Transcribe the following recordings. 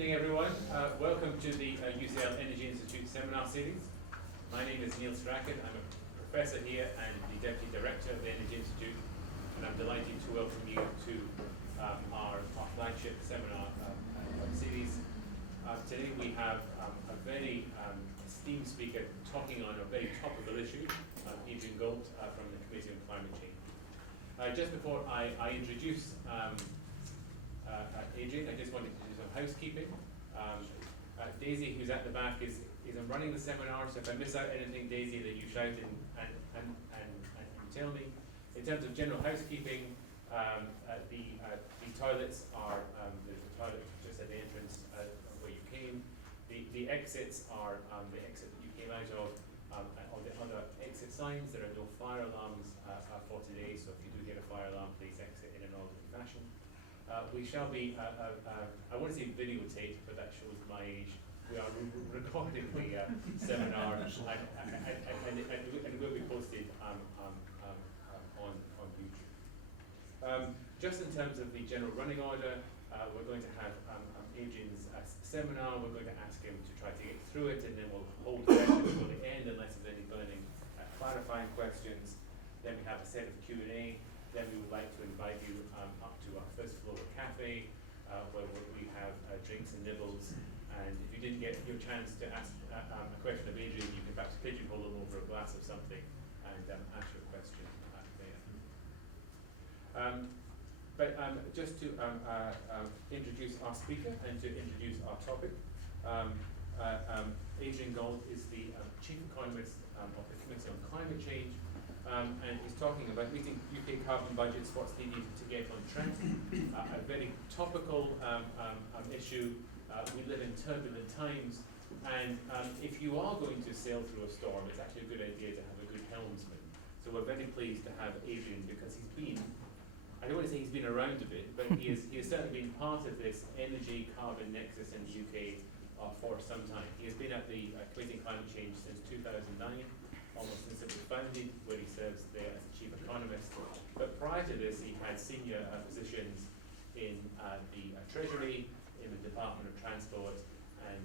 evening, everyone. Welcome to the UCL-Energy Seminar series. My name is Neil Strachan. I'm a professor here and the Deputy Director of the Energy Institute, and I'm delighted to welcome you to our flagship seminar series. Today we have a very esteemed speaker talking on a very topical issue, Adrian Gault from the Committee on Climate Change. Just before I introduce Adrian, I just wanted to do some housekeeping. Daisy, who's at the back, is running the seminar, so if I miss out anything, Daisy, that you shout and tell me. In terms of general housekeeping, the toilets are, there's a toilet just at the entrance where you came. The exits are the exit that you came out of, on the other exit signs. There are no fire alarms for today, so if you do get a fire alarm, please exit in an orderly fashion. We shall be, I want to say videotape, but that shows my age. We are recording the seminar, and it will be posted on YouTube. Just in terms of the general running order, we're going to have Adrian's seminar. We're going to ask him to try to get through it, and then we'll hold questions till the end unless there's any burning clarifying questions. Then we have a set of Q&A. Then we would like to invite you up to our first floor cafe, where we have drinks and nibbles. And if you didn't get your chance to ask a question of Adrian, you can perhaps pigeonhole him over a glass of something and ask your question there. Just to introduce our speaker and to introduce our topic, Adrian Gault is the Chief Economist of the Committee on Climate Change. And he's talking about meeting UK carbon budgets, what's needed to get on track. A very topical issue. We live in turbulent times, and if you are going to sail through a storm, it's actually a good idea to have a good helmsman. So we're very pleased to have Adrian, because he's been, I don't want to say he's been around a bit, but he has certainly been part of this energy carbon nexus in the UK for some time. He has been at the Committee on Climate Change since 2009. Almost since it was founded, where he serves there as the Chief Economist. But prior to this, he had senior positions in the Treasury, in the Department of Transport, and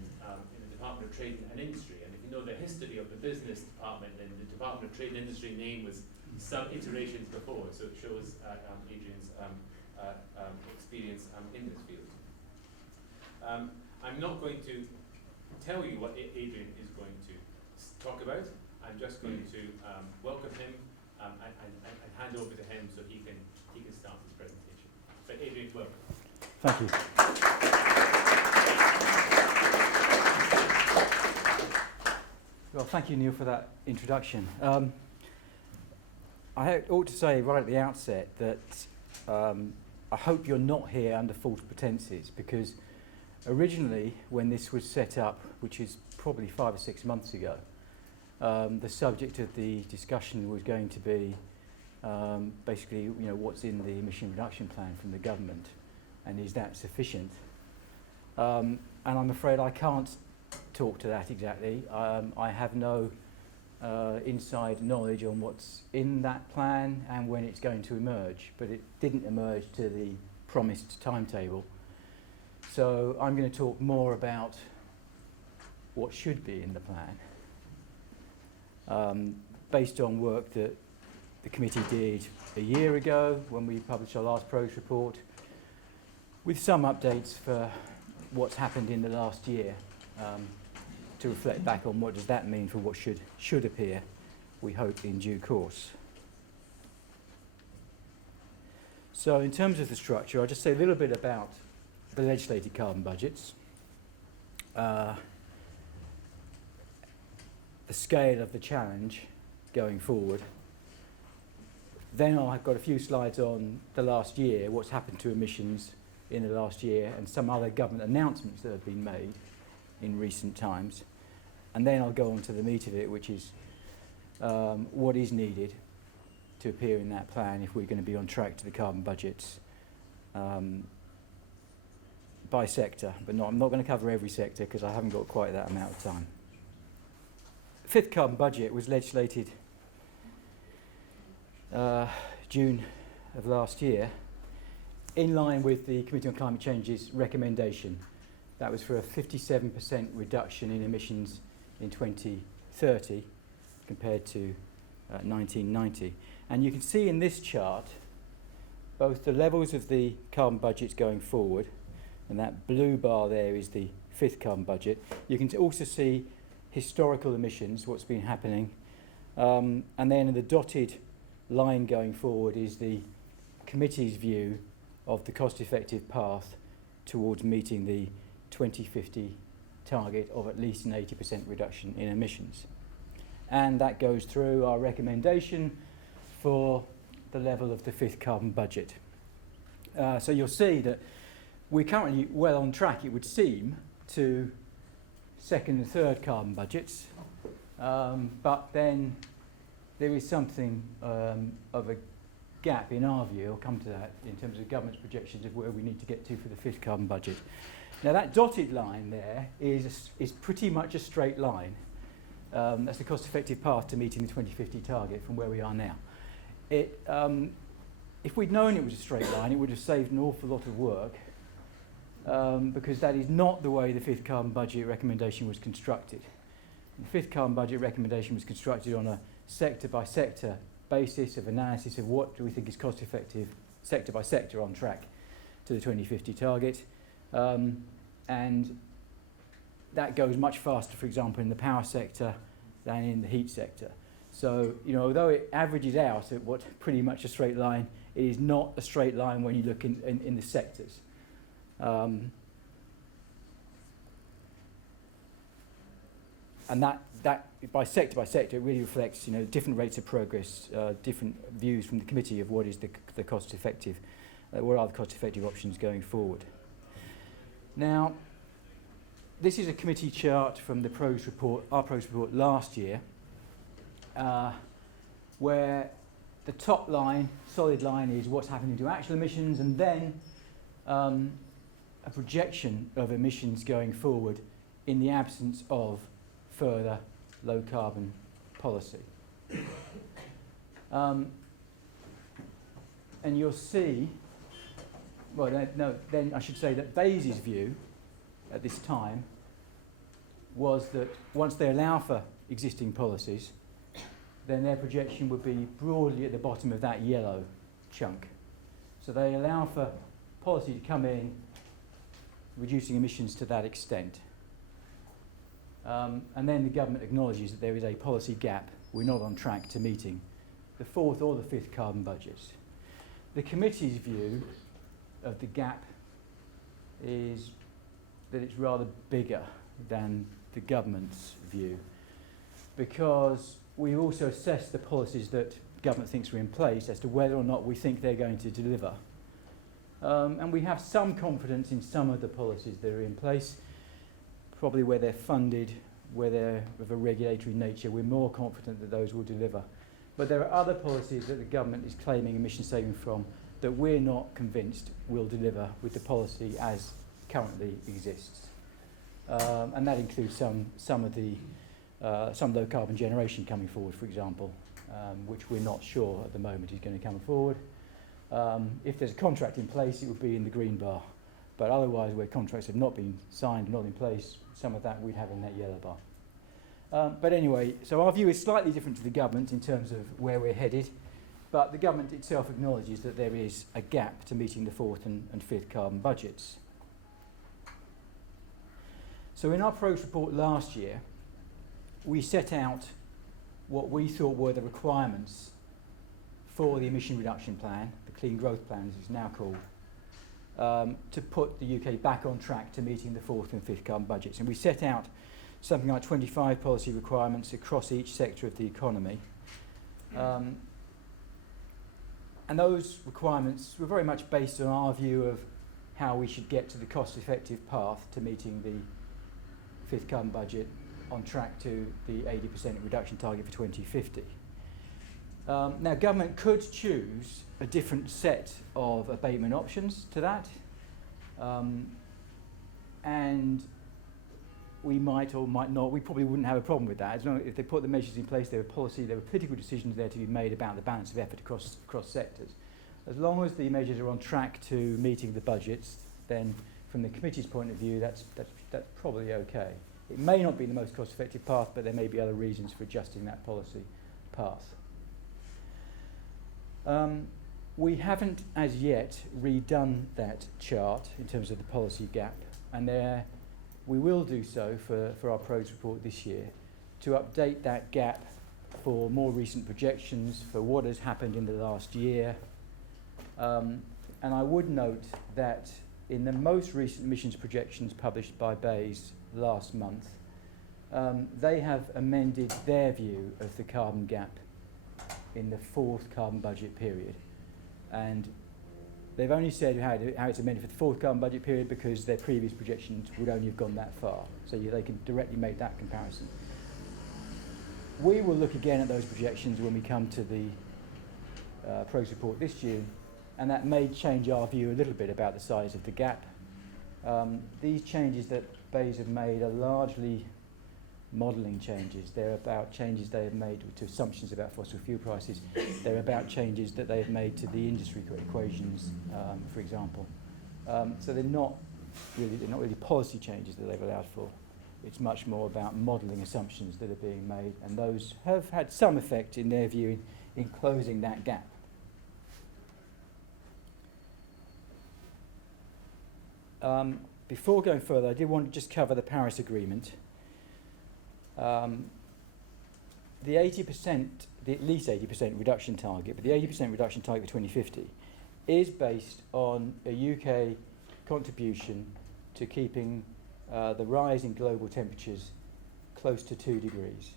in the Department of Trade and Industry. And if you know the history of the business department, then the Department of Trade and Industry name was some iterations before, so it shows Adrian's experience in this field. I'm not going to tell you what Adrian is going to talk about. I'm just going to welcome him and hand over to him so he can start his presentation. So Adrian, welcome. Thank you. Well, thank you, Neil, for that introduction. I ought to say right at the outset that I hope you're not here under false pretenses, because originally when this was set up, which is probably 5 or 6 months ago, the subject of the discussion was going to be basically, what's in the emission reduction plan from the government, and is that sufficient? And I'm afraid I can't talk to that exactly. I have no inside knowledge on what's in that plan and when it's going to emerge, but it didn't emerge to the promised timetable. So I'm going to talk more about what should be in the plan. Based on work that the committee did a year ago when we published our last progress report, with some updates for what's happened in the last year, to reflect back on what does that mean for what should appear, we hope, in due course. So in terms of the structure, I'll just say a little bit about the legislated carbon budgets, the scale of the challenge going forward. Then I've got a few slides on the last year, what's happened to emissions in the last year, and some other government announcements that have been made in recent times. And then I'll go on to the meat of it, which is what is needed to appear in that plan if we're going to be on track to the carbon budgets by sector. But no, I'm not going to cover every sector because I haven't got quite that amount of time. The fifth carbon budget was legislated June of last year, in line with the Committee on Climate Change's recommendation That was for a 57% reduction in emissions in 2030 compared to 1990. And you can see in this chart both the levels of the carbon budgets going forward, and that blue bar there is the fifth carbon budget. You can also see historical emissions, what's been happening, and then the dotted line going forward is the committee's view of the cost-effective path towards meeting the 2050 target of at least an 80% reduction in emissions. And that goes through our recommendation for the level of the fifth carbon budget. So you'll see that we're currently well on track, it would seem, to second and third carbon budgets, but then there is something of a gap in our view. I'll come to that in terms of government's projections of where we need to get to for the fifth carbon budget. Now that dotted line there is pretty much a straight line. That's the cost-effective path to meeting the 2050 target from where we are now. If we'd known it was a straight line, it would have saved an awful lot of work, because that is not the way the fifth carbon budget recommendation was constructed. The fifth carbon budget recommendation was constructed on a sector-by-sector basis of analysis of what do we think is cost-effective, sector by sector, on track to the 2050 target. And that goes much faster, for example, in the power sector than in the heat sector. So, although it averages out at what pretty much a straight line, it is not a straight line when you look in the sectors. And that by sector, it really reflects, different rates of progress, different views from the committee of what is the cost-effective, what are the cost-effective options going forward. Now, this is a committee chart from the progress report, our progress report last year, where the top line, solid line, is what's happening to actual emissions, and then a projection of emissions going forward in the absence of further low carbon policy. And you'll see, then I should say that Bayes' view at this time was that once they allow for existing policies, then their projection would be broadly at the bottom of that yellow chunk. So they allow for policy to come in, reducing emissions to that extent. And then the government acknowledges that there is a policy gap. We're not on track to meeting the fourth or the fifth carbon budgets. The committee's view of the gap is that it's rather bigger than the government's view, because we also assess the policies that government thinks are in place as to whether or not we think they're going to deliver. And we have some confidence in some of the policies that are in place, probably where they're funded, where they're of a regulatory nature. We're more confident that those will deliver. But there are other policies that the government is claiming emission saving from that we're not convinced will deliver with the policy as currently exists. And that includes some low carbon generation coming forward, for example, which we're not sure at the moment is going to come forward. If there's a contract in place, it would be in the green bar. But otherwise, where contracts have not been signed, not in place, some of that we'd have in that yellow bar. But anyway, so our view is slightly different to the government in terms of where we're headed, but the government itself acknowledges that there is a gap to meeting the fourth and fifth carbon budgets. So in our progress report last year, we set out what we thought were the requirements for the emission reduction plan, the Clean Growth Plan as it's now called, to put the UK back on track to meeting the fourth and fifth carbon budgets. And we set out something like 25 policy requirements across each sector of the economy. And those requirements were very much based on our view of how we should get to the cost-effective path to meeting the fifth carbon budget on track to the 80% reduction target for 2050. Now, government could choose a different set of abatement options to that, and we might or might not, we probably wouldn't have a problem with that. As long as if they put the measures in place, there were policy, there were political decisions there to be made about the balance of effort across sectors. As long as the measures are on track to meeting the budgets, then from the committee's point of view, that's probably okay. It may not be the most cost-effective path, but there may be other reasons for adjusting that policy path. We haven't as yet redone that chart in terms of the policy gap, and we will do so for our PROS report this year to update that gap for more recent projections, for what has happened in the last year. And I would note that in the most recent emissions projections published by BEIS last month, they have amended their view of the carbon gap in the fourth carbon budget period. And they've only said how it's amended for the fourth carbon budget period because their previous projections would only have gone that far. So they can directly make that comparison. We will look again at those projections when we come to the PROS report this June, and that may change our view a little bit about the size of the gap. These changes that BEIS have made are largely modelling changes. They're about changes they have made to assumptions about fossil fuel prices. They're about changes that they have made to the industry equations, for example. So they're not really policy changes that they've allowed for. It's much more about modelling assumptions that are being made, and those have had some effect in their view in closing that gap. Before going further, I did want to just cover the Paris Agreement. The 80%, the at least 80% reduction target, but the 80% reduction target for 2050 is based on a UK contribution to keeping the rise in global temperatures close to 2 degrees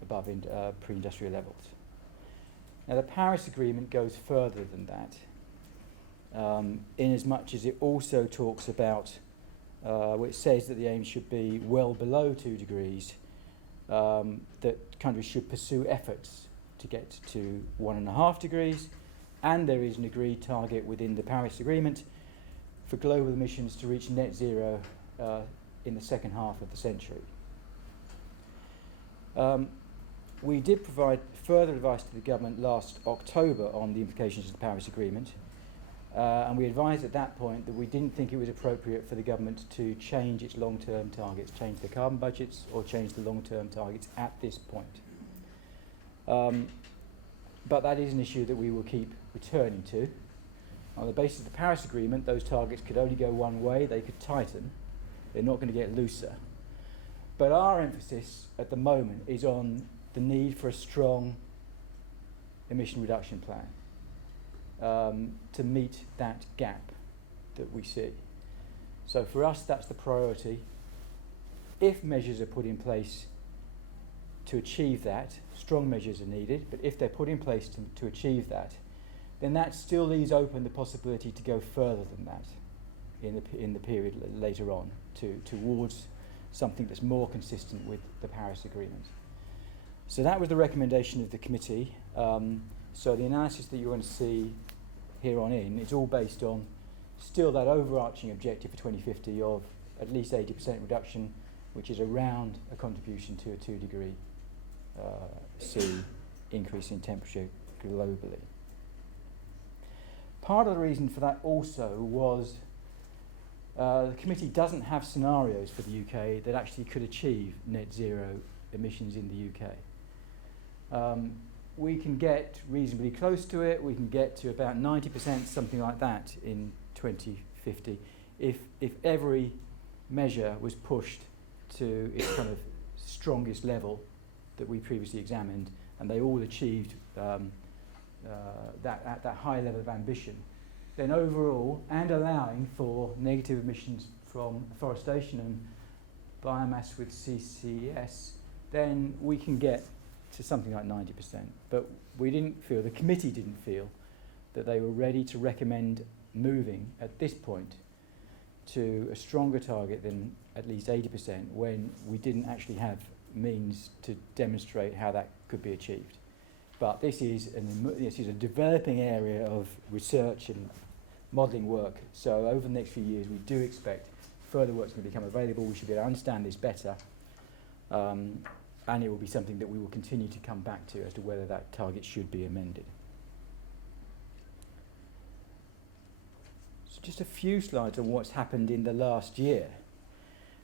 above pre-industrial levels. Now the Paris Agreement goes further than that, in as much as it also talks about, it says that the aim should be well below 2 degrees, that countries should pursue efforts to get to 1.5 degrees, and there is an agreed target within the Paris Agreement for global emissions to reach net zero in the second half of the century. We did provide further advice to the government last October on the implications of the Paris Agreement, and we advised at that point that we didn't think it was appropriate for the government to change its long-term targets, change the carbon budgets or change the long-term targets at this point. But that is an issue that we will keep returning to. On the basis of the Paris Agreement, those targets could only go one way. They could tighten. They're not going to get looser. But our emphasis at the moment is on the need for a strong emission reduction plan to meet that gap that we see. So for us, that's the priority. If measures are put in place to achieve that, strong measures are needed, but if they're put in place to achieve that, then that still leaves open the possibility to go further than that in the period later on towards something that's more consistent with the Paris Agreement. So that was the recommendation of the committee. So the analysis that you're going to see here on in, it's all based on still that overarching objective for 2050 of at least 80% reduction, which is around a contribution to a 2 degree C increase in temperature globally. Part of the reason for that also was the committee doesn't have scenarios for the UK that actually could achieve net zero emissions in the UK. We can get reasonably close to it. We can get to about 90%, something like that, in 2050, if every measure was pushed to its kind of strongest level that we previously examined, and they all achieved that high level of ambition. Then overall, and allowing for negative emissions from afforestation and biomass with CCS, then we can get to something like 90%. But we didn't feel, the committee didn't feel, that they were ready to recommend moving at this point to a stronger target than at least 80% when we didn't actually have means to demonstrate how that could be achieved. But this is a developing area of research and modelling work. So over the next few years, we do expect further work's going to become available. We should be able to understand this better. And it will be something that we will continue to come back to as to whether that target should be amended. just a few slides on what's happened in the last year.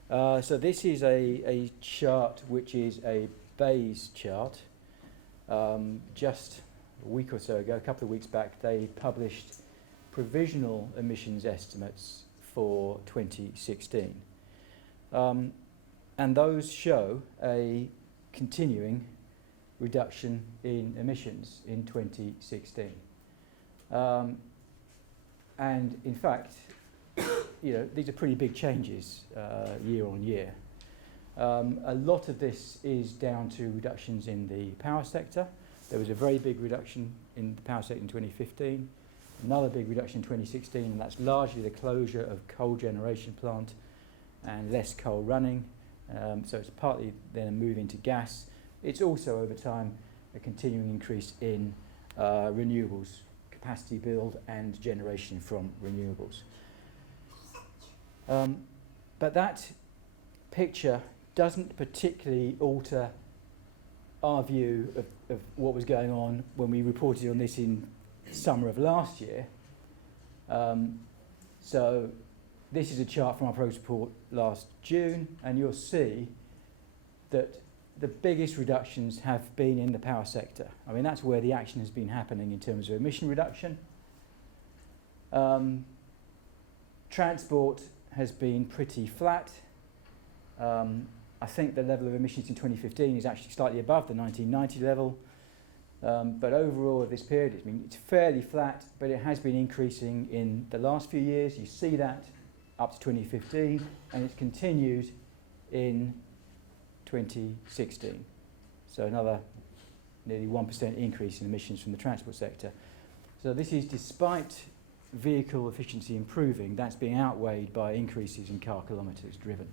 So this is a chart which is a Bayes chart. Just a week or so ago, a couple of weeks back, they published provisional emissions estimates for 2016. And those show a continuing reduction in emissions in 2016. And in fact, these are pretty big changes year on year. A lot of this is down to reductions in the power sector. There was a very big reduction in the power sector in 2015, another big reduction in 2016, and that's largely the closure of coal generation plant and less coal running. So it's partly then a move into gas. It's also over time a continuing increase in renewables, capacity build and generation from renewables. But that picture doesn't particularly alter our view of what was going on when we reported on this in summer of last year. So this is a chart from our progress report last June, and you'll see that the biggest reductions have been in the power sector. I mean, that's where the action has been happening in terms of emission reduction. Transport has been pretty flat. I think the level of emissions in 2015 is actually slightly above the 1990 level. But overall, of this period, it's fairly flat, but it has been increasing in the last few years. You see that up to 2015, and it's continued in 2016. So another nearly 1% increase in emissions from the transport sector. So this is despite vehicle efficiency improving, that's being outweighed by increases in car kilometres driven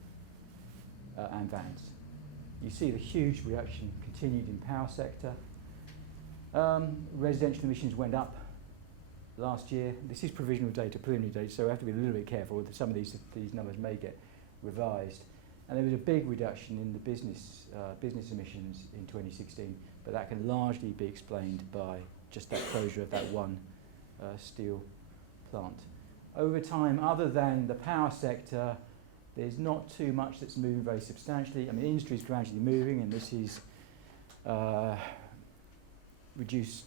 and vans. You see the huge reduction continued in power sector. Residential emissions went up last year. This is provisional data, preliminary data, so we have to be a little bit careful that some of these numbers may get revised. And there was a big reduction in the business emissions in 2016, but that can largely be explained by just that closure of that one steel plant. Over time, other than the power sector, there's not too much that's moved very substantially. I mean, industry is gradually moving, and this is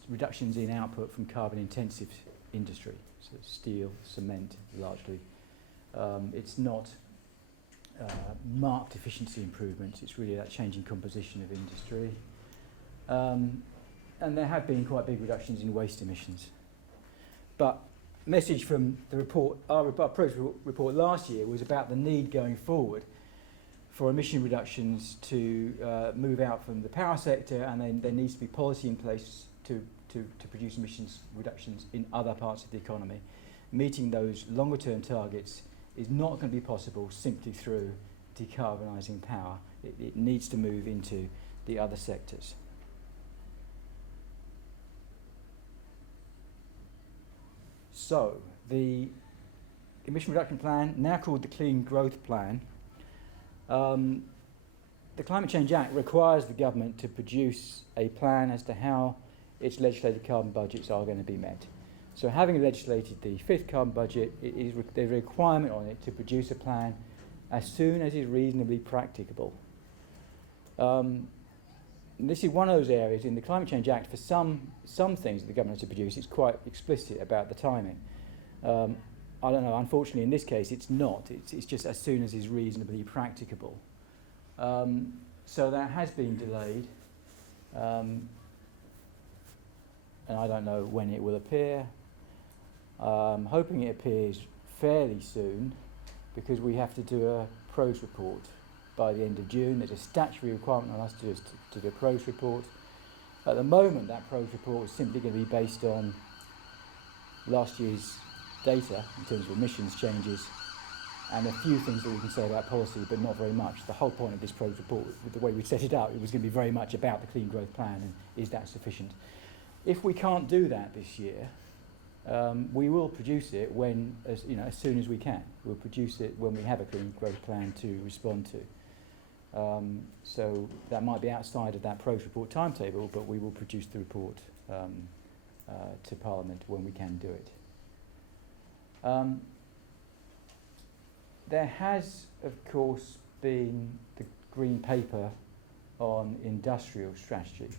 reductions in output from carbon-intensive industry, so steel, cement, largely. It's not marked efficiency improvements. It's really that changing composition of industry. And there have been quite big reductions in waste emissions. But message from the report, our approach report last year was about the need going forward for emission reductions to move out from the power sector, and then there needs to be policy in place to produce emissions reductions in other parts of the economy. Meeting those longer term targets is not going to be possible simply through decarbonising power. It needs to move into the other sectors. So, the emission reduction plan, now called the Clean Growth Plan, the Climate Change Act requires the government to produce a plan as to how its legislated carbon budgets are going to be met. So having legislated the fifth carbon budget, there's a requirement on it to produce a plan as soon as is reasonably practicable. This is one of those areas in the Climate Change Act, for some things that the government has to produce, it's quite explicit about the timing. I don't know, unfortunately in this case it's not. It's just as soon as is reasonably practicable. So that has been delayed. And I don't know when it will appear. Hoping it appears fairly soon, because we have to do a progress report by the end of June. There's a statutory requirement on us to do a progress report. At the moment, that progress report is simply going to be based on last year's data in terms of emissions changes and a few things that we can say about policy, but not very much. The whole point of this progress report, with the way we set it up, it was going to be very much about the Clean Growth Plan and is that sufficient. If we can't do that this year, we will produce it as soon as we can. We'll produce it when we have a Clean Growth Plan to respond to. So that might be outside of that progress report timetable, but we will produce the report to Parliament when we can do it. there has, of course, been the green paper on industrial strategy,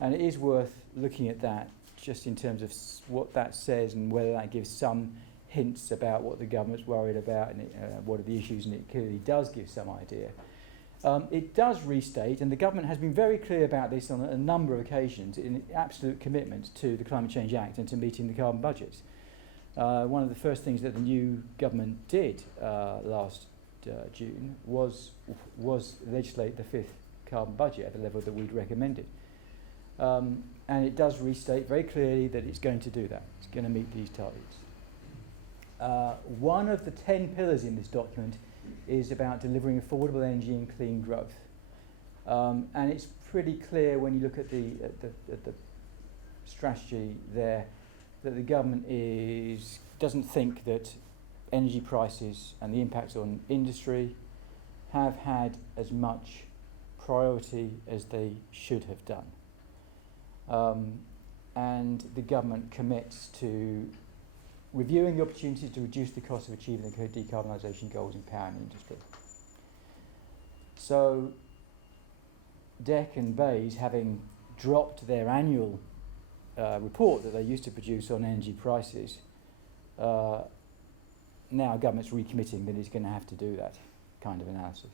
and it is worth looking at that just in terms of what that says and whether that gives some hints about what the government's worried about and what are the issues, and it clearly does give some idea. It does restate, and the government has been very clear about this on a number of occasions, in absolute commitment to the Climate Change Act and to meeting the carbon budgets. One of the first things that the new government did last June was legislate the fifth carbon budget at the level that we'd recommended. And it does restate very clearly that it's going to do that. It's going to meet these targets. One of the 10 pillars in this document is about delivering affordable energy and clean growth. And it's pretty clear when you look at the strategy there that the government doesn't think that energy prices and the impacts on industry have had as much priority as they should have done. And the government commits to reviewing the opportunities to reduce the cost of achieving the decarbonisation goals in power and industry. So DEC and BEIS, having dropped their annual report that they used to produce on energy prices, now government's recommitting that it's going to have to do that kind of analysis.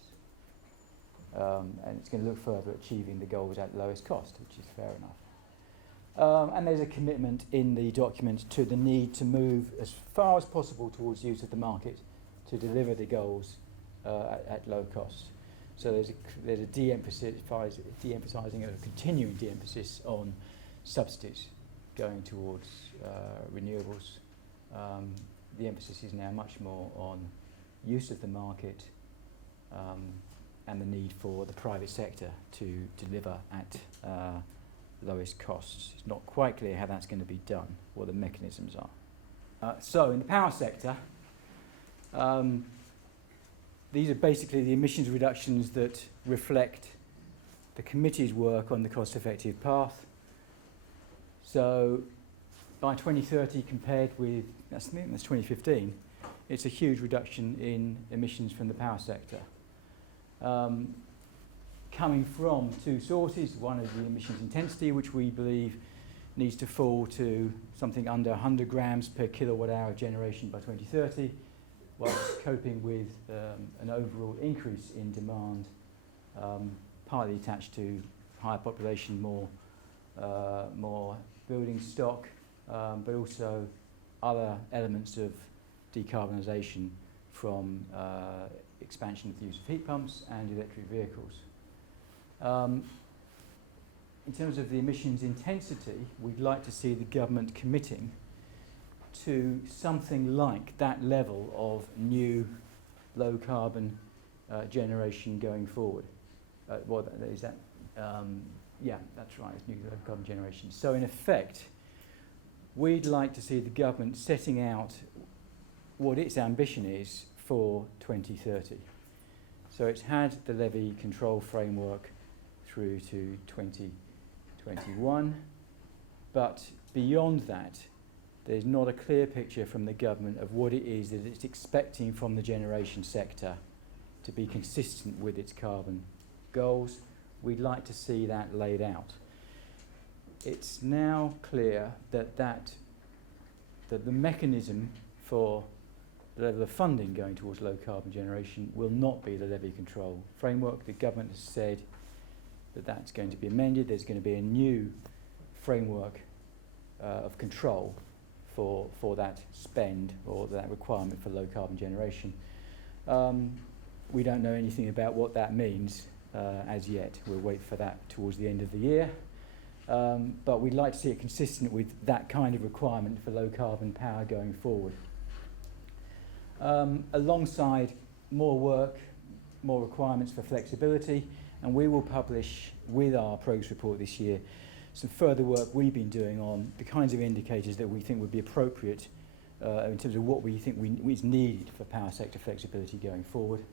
And it's going to look further at achieving the goals at lowest cost, which is fair enough. And there's a commitment in the document to the need to move as far as possible towards use of the market to deliver the goals at low cost. So there's a de-emphasizing or a continuing de-emphasis on subsidies going towards renewables. The emphasis is now much more on use of the market and the need for the private sector to deliver at lowest costs. It's not quite clear how that's going to be done, what the mechanisms are. So in the power sector, these are basically the emissions reductions that reflect the committee's work on the cost-effective path. So by 2030, compared with, that's 2015, it's a huge reduction in emissions from the power sector. Coming from two sources. One is the emissions intensity, which we believe needs to fall to something under 100 grams per kilowatt hour of generation by 2030, whilst coping with an overall increase in demand, partly attached to higher population, more building stock, but also other elements of decarbonisation from expansion of the use of heat pumps and electric vehicles. In terms of the emissions intensity, we'd like to see the government committing to something like that level of new low carbon generation going forward. What is that? Yeah, that's right, it's new low carbon generation. So in effect, we'd like to see the government setting out what its ambition is for 2030. So it's had the levy control framework through to 2021, but beyond that, there's not a clear picture from the government of what it is that it's expecting from the generation sector to be consistent with its carbon goals. We'd like to see that laid out. It's now clear that the mechanism for the level of funding going towards low carbon generation will not be the levy control framework. The government has said that that's going to be amended. There's going to be a new framework of control for that spend or that requirement for low carbon generation. We don't know anything about what that means as yet. We'll wait for that towards the end of the year. But we'd like to see it consistent with that kind of requirement for low carbon power going forward. Alongside more work, more requirements for flexibility, and we will publish with our progress report this year some further work we've been doing on the kinds of indicators that we think would be appropriate in terms of what we think is needed for power sector flexibility going forward.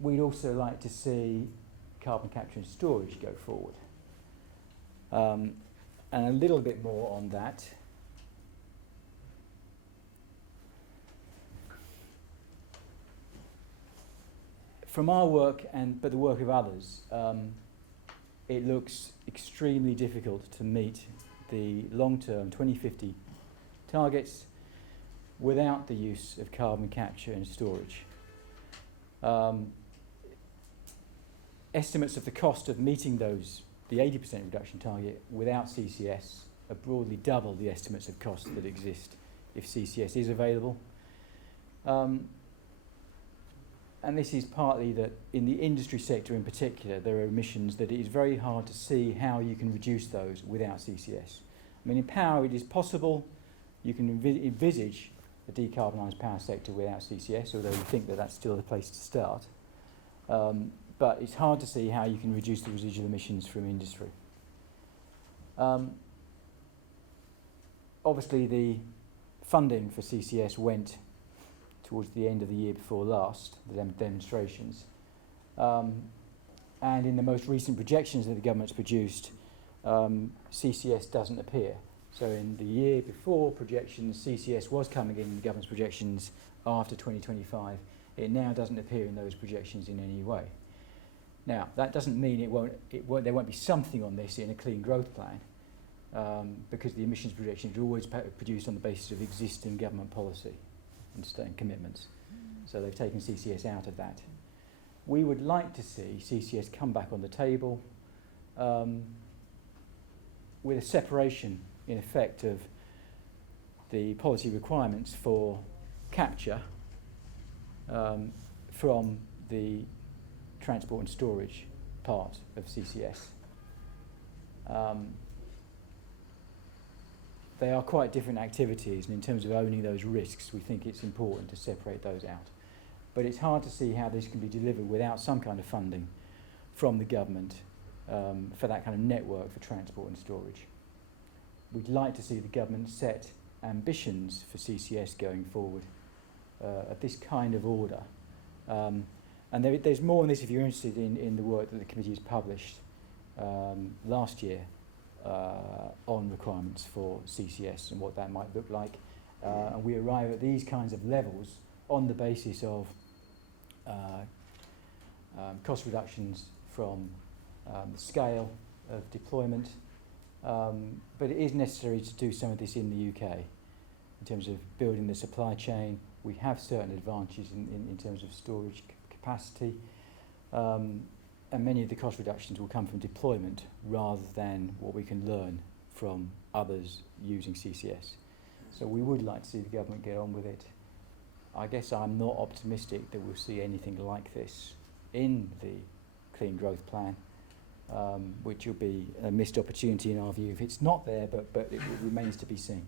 We'd also like to see carbon capture and storage go forward. And a little bit more on that. from our work but the work of others, it looks extremely difficult to meet the long-term 2050 targets without the use of carbon capture and storage. Estimates of the cost of meeting the 80% reduction target without CCS are broadly double the estimates of costs that exist if CCS is available. And this is partly that in the industry sector in particular, there are emissions that it is very hard to see how you can reduce those without CCS. I mean, in power it is possible. You can envisage a decarbonised power sector without CCS, although we think that that's still the place to start. But it's hard to see how you can reduce the residual emissions from industry. Obviously, the funding for CCS went towards the end of the year before last, the demonstrations. And in the most recent projections that the government's produced, CCS doesn't appear. So in the year before projections, CCS was coming in the government's projections after 2025. It now doesn't appear in those projections in any way. Now, that doesn't mean there won't be something on this in a clean growth plan, because the emissions projections are always produced on the basis of existing government policy and commitments. So they've taken CCS out of that. We would like to see CCS come back on the table with a separation, in effect, of the policy requirements for capture from the transport and storage part of CCS. They are quite different activities, and in terms of owning those risks, we think it's important to separate those out. But it's hard to see how this can be delivered without some kind of funding from the government for that kind of network for transport and storage. We'd like to see the government set ambitions for CCS going forward at this kind of order. And there's more on this if you're interested in the work that the committee has published last year on requirements for CCS and what that might look like. And we arrive at these kinds of levels on the basis of cost reductions from the scale of deployment. But it is necessary to do some of this in the UK in terms of building the supply chain. We have certain advantages in terms of storage capacity, and many of the cost reductions will come from deployment rather than what we can learn from others using CCS. So we would like to see the government get on with it. I guess I'm not optimistic that we'll see anything like this in the Clean Growth Plan, which will be a missed opportunity in our view if it's not there, but it remains to be seen.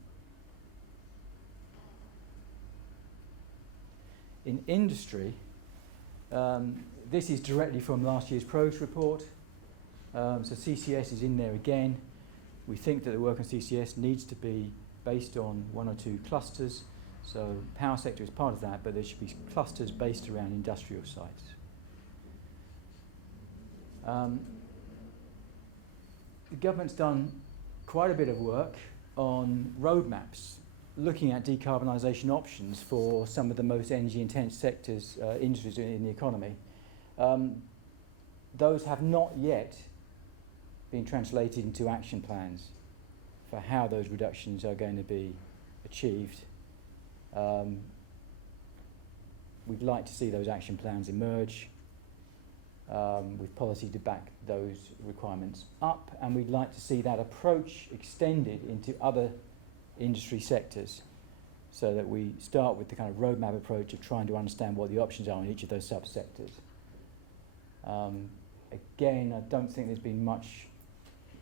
In industry, this is directly from last year's progress report. So CCS is in there again. We think that the work on CCS needs to be based on one or two clusters. So power sector is part of that, but there should be clusters based around industrial sites. The government's done quite a bit of work on roadmaps, looking at decarbonisation options for some of the most energy-intense sectors, industries in the economy. Those have not yet been translated into action plans for how those reductions are going to be achieved. We'd like to see those action plans emerge with policy to back those requirements up, and we'd like to see that approach extended into other industry sectors so that we start with the kind of roadmap approach of trying to understand what the options are in each of those sub-sectors. Again, I don't think there's been much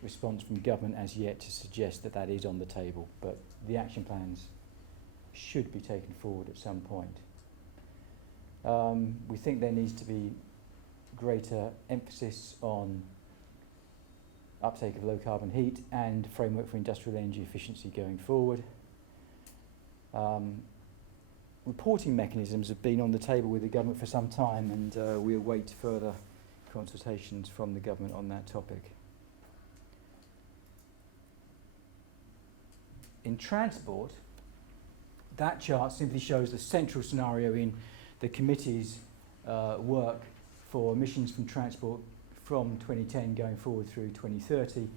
response from government as yet to suggest that that is on the table, but the action plans should be taken forward at some point. We think there needs to be greater emphasis on uptake of low carbon heat and framework for industrial energy efficiency going forward. Reporting mechanisms have been on the table with the government for some time, and we await further consultations from the government on that topic. In transport, that chart simply shows the central scenario in the committee's work for emissions from transport from 2010 going forward through 2030.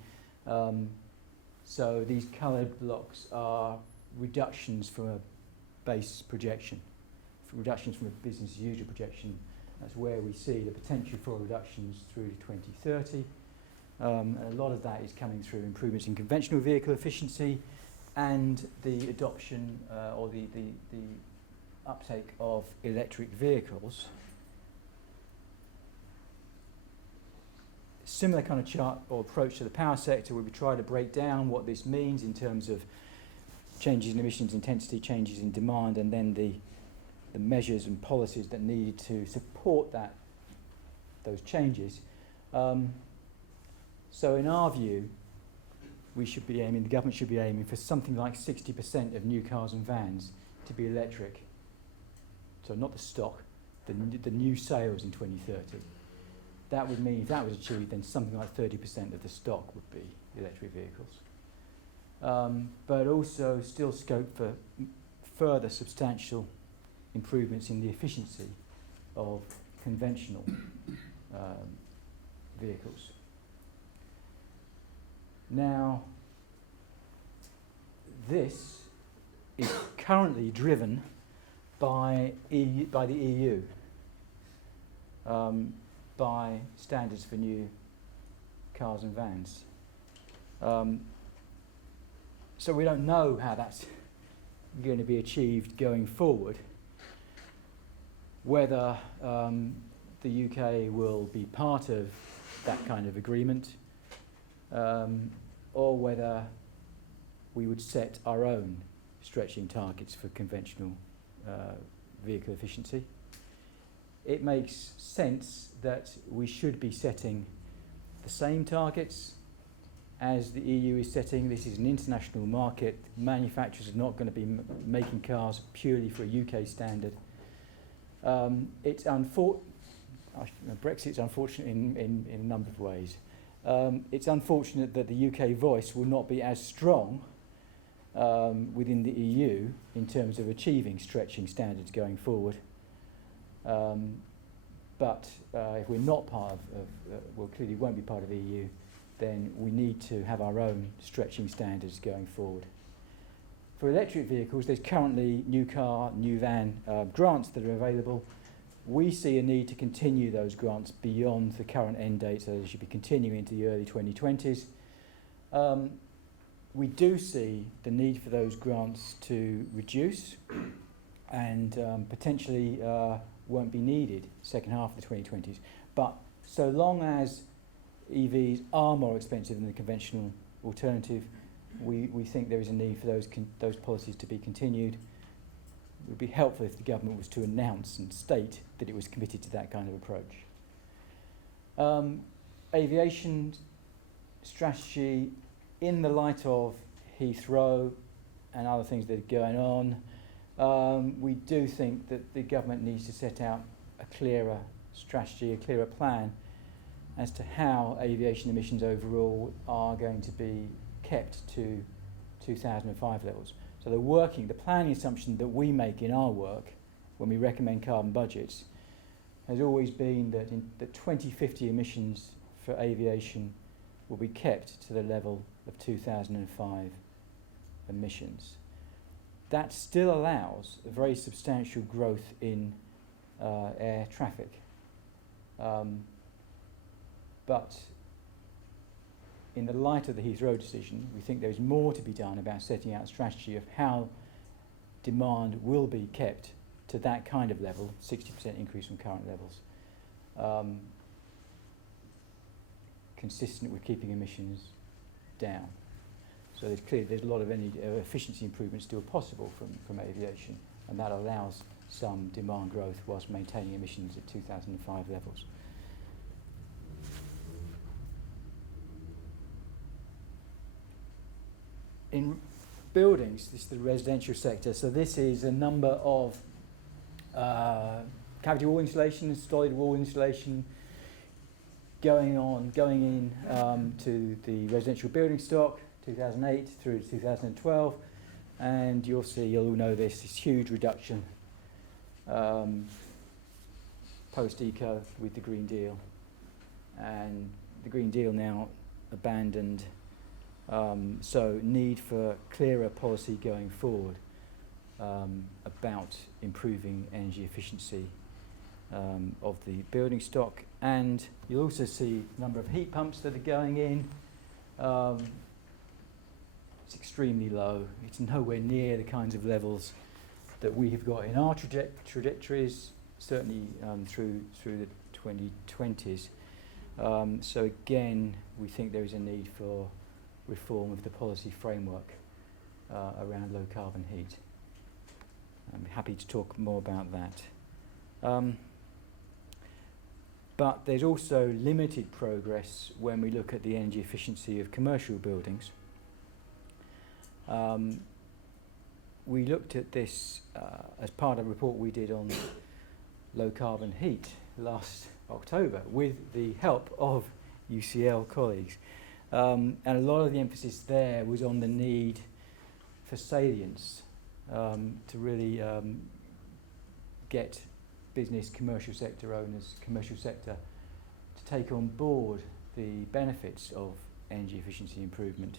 So these coloured blocks are reductions from a base projection, reductions from a business as usual projection. That's where we see the potential for reductions through to 2030. And a lot of that is coming through improvements in conventional vehicle efficiency and the adoption or the uptake of electric vehicles. Similar kind of chart or approach to the power sector, where we try to break down what this means in terms of changes in emissions intensity, changes in demand, and then the measures and policies that needed to support those changes. So in our view, we should be aiming, the government should be aiming for something like 60% of new cars and vans to be electric. So not the stock, the new sales in 2030. That would mean if that was achieved, then something like 30% of the stock would be electric vehicles. But also still scope for further substantial improvements in the efficiency of conventional vehicles. Now, this is currently driven by the EU, by standards for new cars and vans. So we don't know how that's going to be achieved going forward, whether the UK will be part of that kind of agreement, or whether we would set our own stretching targets for conventional vehicle efficiency. It makes sense that we should be setting the same targets as the EU is setting. This is an international market. Manufacturers are not going to be making cars purely for a UK standard. Brexit's unfortunate in a number of ways. It's unfortunate that the UK voice will not be as strong within the EU in terms of achieving stretching standards going forward. But if we're not part of well, clearly won't be part of the EU, then we need to have our own stretching standards going forward. For electric vehicles, there's currently new car, new van grants that are available. We see a need to continue those grants beyond the current end date, so they should be continuing into the early 2020s. We do see the need for those grants to reduce and potentially won't be needed second half of the 2020s. But so long as EVs are more expensive than the conventional alternative, we think there is a need for those policies to be continued. It would be helpful if the government was to announce and state that it was committed to that kind of approach. Aviation strategy, in the light of Heathrow and other things that are going on, we do think that the government needs to set out a clearer strategy, a clearer plan as to how aviation emissions overall are going to be kept to 2005 levels. So the planning assumption that we make in our work when we recommend carbon budgets has always been that the 2050 emissions for aviation will be kept to the level of 2005 emissions. That still allows a very substantial growth in air traffic. But in the light of the Heathrow decision, we think there is more to be done about setting out a strategy of how demand will be kept to that kind of level, 60% increase from current levels, consistent with keeping emissions down. So there's a lot of efficiency improvements still possible from aviation, and that allows some demand growth whilst maintaining emissions at 2005 levels. In buildings, this is the residential sector, so this is a number of cavity wall insulation, solid wall insulation going in to the residential building stock, 2008 through to 2012, and you'll all know this huge reduction to post-eco with the Green Deal, and the Green Deal now abandoned. So need for clearer policy going forward about improving energy efficiency of the building stock. And you'll also see a number of heat pumps that are going in. It's extremely low. It's nowhere near the kinds of levels that we have got in our trajectories, certainly through the 2020s. So again, we think there is a need for reform of the policy framework around low carbon heat. I'm happy to talk more about that. But there's also limited progress when we look at the energy efficiency of commercial buildings. We looked at this as part of a report we did on low carbon heat last October with the help of UCL colleagues. And a lot of the emphasis there was on the need for salience to really get business, commercial sector owners, commercial sector to take on board the benefits of energy efficiency improvement.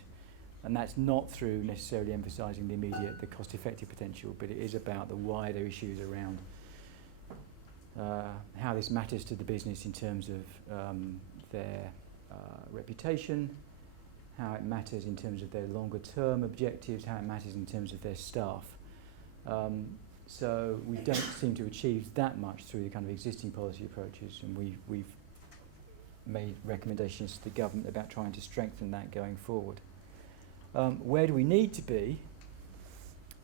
And that's not through necessarily emphasising the cost-effective potential, but it is about the wider issues around how this matters to the business in terms of their reputation, how it matters in terms of their longer-term objectives, how it matters in terms of their staff. So we don't seem to achieve that much through the kind of existing policy approaches, and we've made recommendations to the government about trying to strengthen that going forward. Where do we need to be?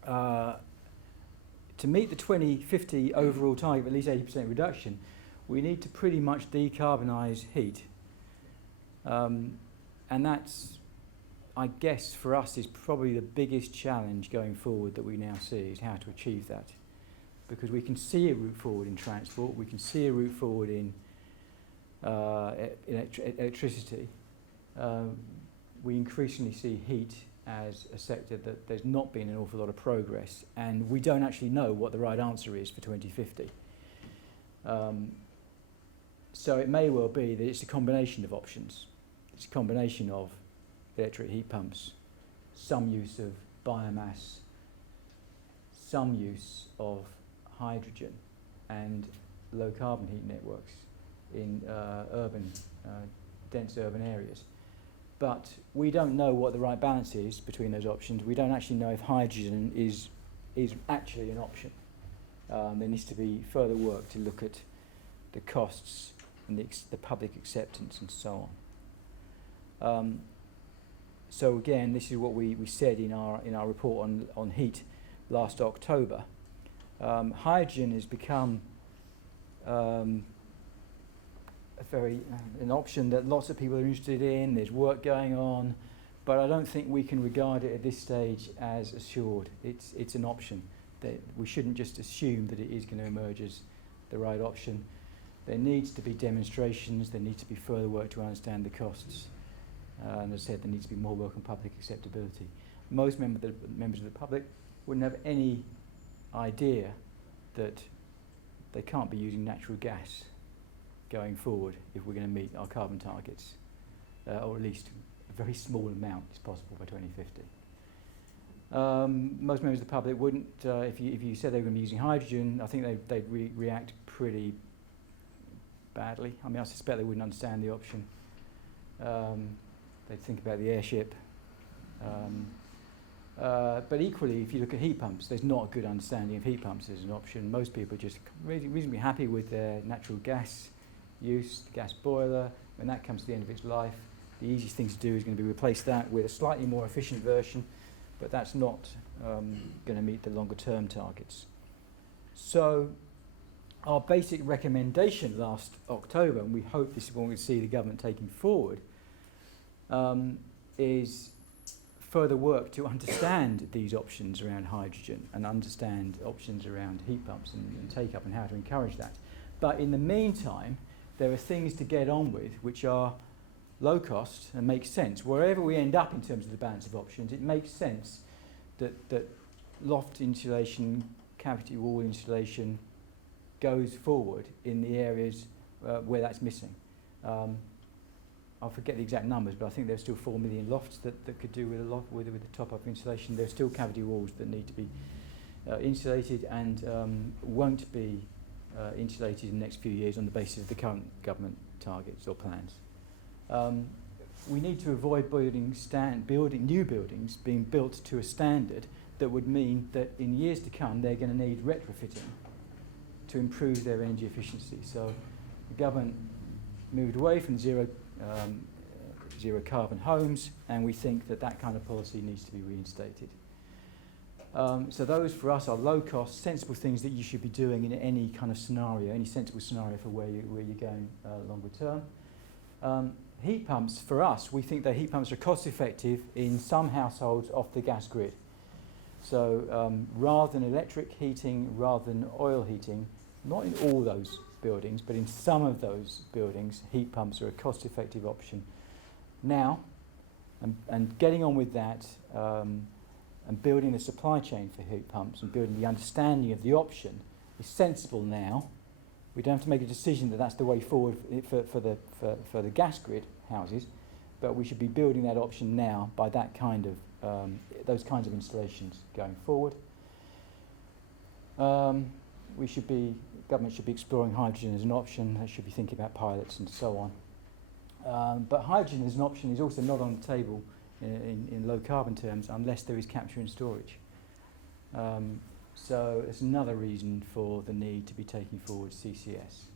To meet the 2050 overall target of at least 80% reduction, we need to pretty much decarbonise heat. And that's, I guess, for us, is probably the biggest challenge going forward that we now see, is how to achieve that. Because we can see a route forward in transport, we can see a route forward in electricity. We increasingly see heat as a sector that there's not been an awful lot of progress, and we don't actually know what the right answer is for 2050. So it may well be that it's a combination of options. It's a combination of electric heat pumps, some use of biomass, some use of hydrogen, and low carbon heat networks in dense urban areas. But we don't know what the right balance is between those options. We don't actually know if hydrogen is actually an option. There needs to be further work to look at the costs and the public acceptance and so on. So again, this is what we said in our report on heat last October. Hydrogen has become an option that lots of people are interested in. There's work going on, but I don't think we can regard it at this stage as assured. It's an option that we shouldn't just assume that it is going to emerge as the right option. There needs to be demonstrations. There needs to be further work to understand the costs. And as I said, there needs to be more work on public acceptability. Most members of the public wouldn't have any idea that they can't be using natural gas going forward if we're going to meet our carbon targets, or at least a very small amount is possible by 2050. Most members of the public wouldn't, if you said they were going to be using hydrogen, I think they'd react pretty badly. I mean, I suspect they wouldn't understand the option. They'd think about the airship. But equally, if you look at heat pumps, there's not a good understanding of heat pumps as an option. Most people are just reasonably happy with their natural gas use, the gas boiler. When that comes to the end of its life, the easiest thing to do is going to be replace that with a slightly more efficient version, but that's not going to meet the longer term targets. So our basic recommendation last October, and we hope this is what we see the government taking forward, is further work to understand these options around hydrogen and understand options around heat pumps and take-up and how to encourage that. But in the meantime, there are things to get on with which are low cost and make sense. Wherever we end up in terms of the balance of options, it makes sense that loft insulation, cavity wall insulation, goes forward in the areas where that's missing. I forget the exact numbers, but I think there's still 4 million lofts that could do with a loft with the top-up insulation. There's still cavity walls that need to be insulated and won't be insulated in the next few years on the basis of the current government targets or plans. We need to avoid building new buildings being built to a standard that would mean that in years to come they're going to need retrofitting to improve their energy efficiency. So the government moved away from zero carbon homes, and we think that kind of policy needs to be reinstated. So those for us are low cost, sensible things that you should be doing in any kind of scenario, any sensible scenario for where you're going longer term. Heat pumps, for us, we think that heat pumps are cost effective in some households off the gas grid. So rather than electric heating, rather than oil heating, not in all those buildings, but in some of those buildings, heat pumps are a cost effective option now, and getting on with that and building the supply chain for heat pumps and building the understanding of the option is sensible now. We don't have to make a decision that that's the way forward for the gas grid houses, but we should be building that option now by that kind of those kinds of installations going forward. Government should be exploring hydrogen as an option. They should be thinking about pilots and so on. But hydrogen as an option is also not on the table in low carbon terms unless there is capture and storage. So it's another reason for the need to be taking forward CCS.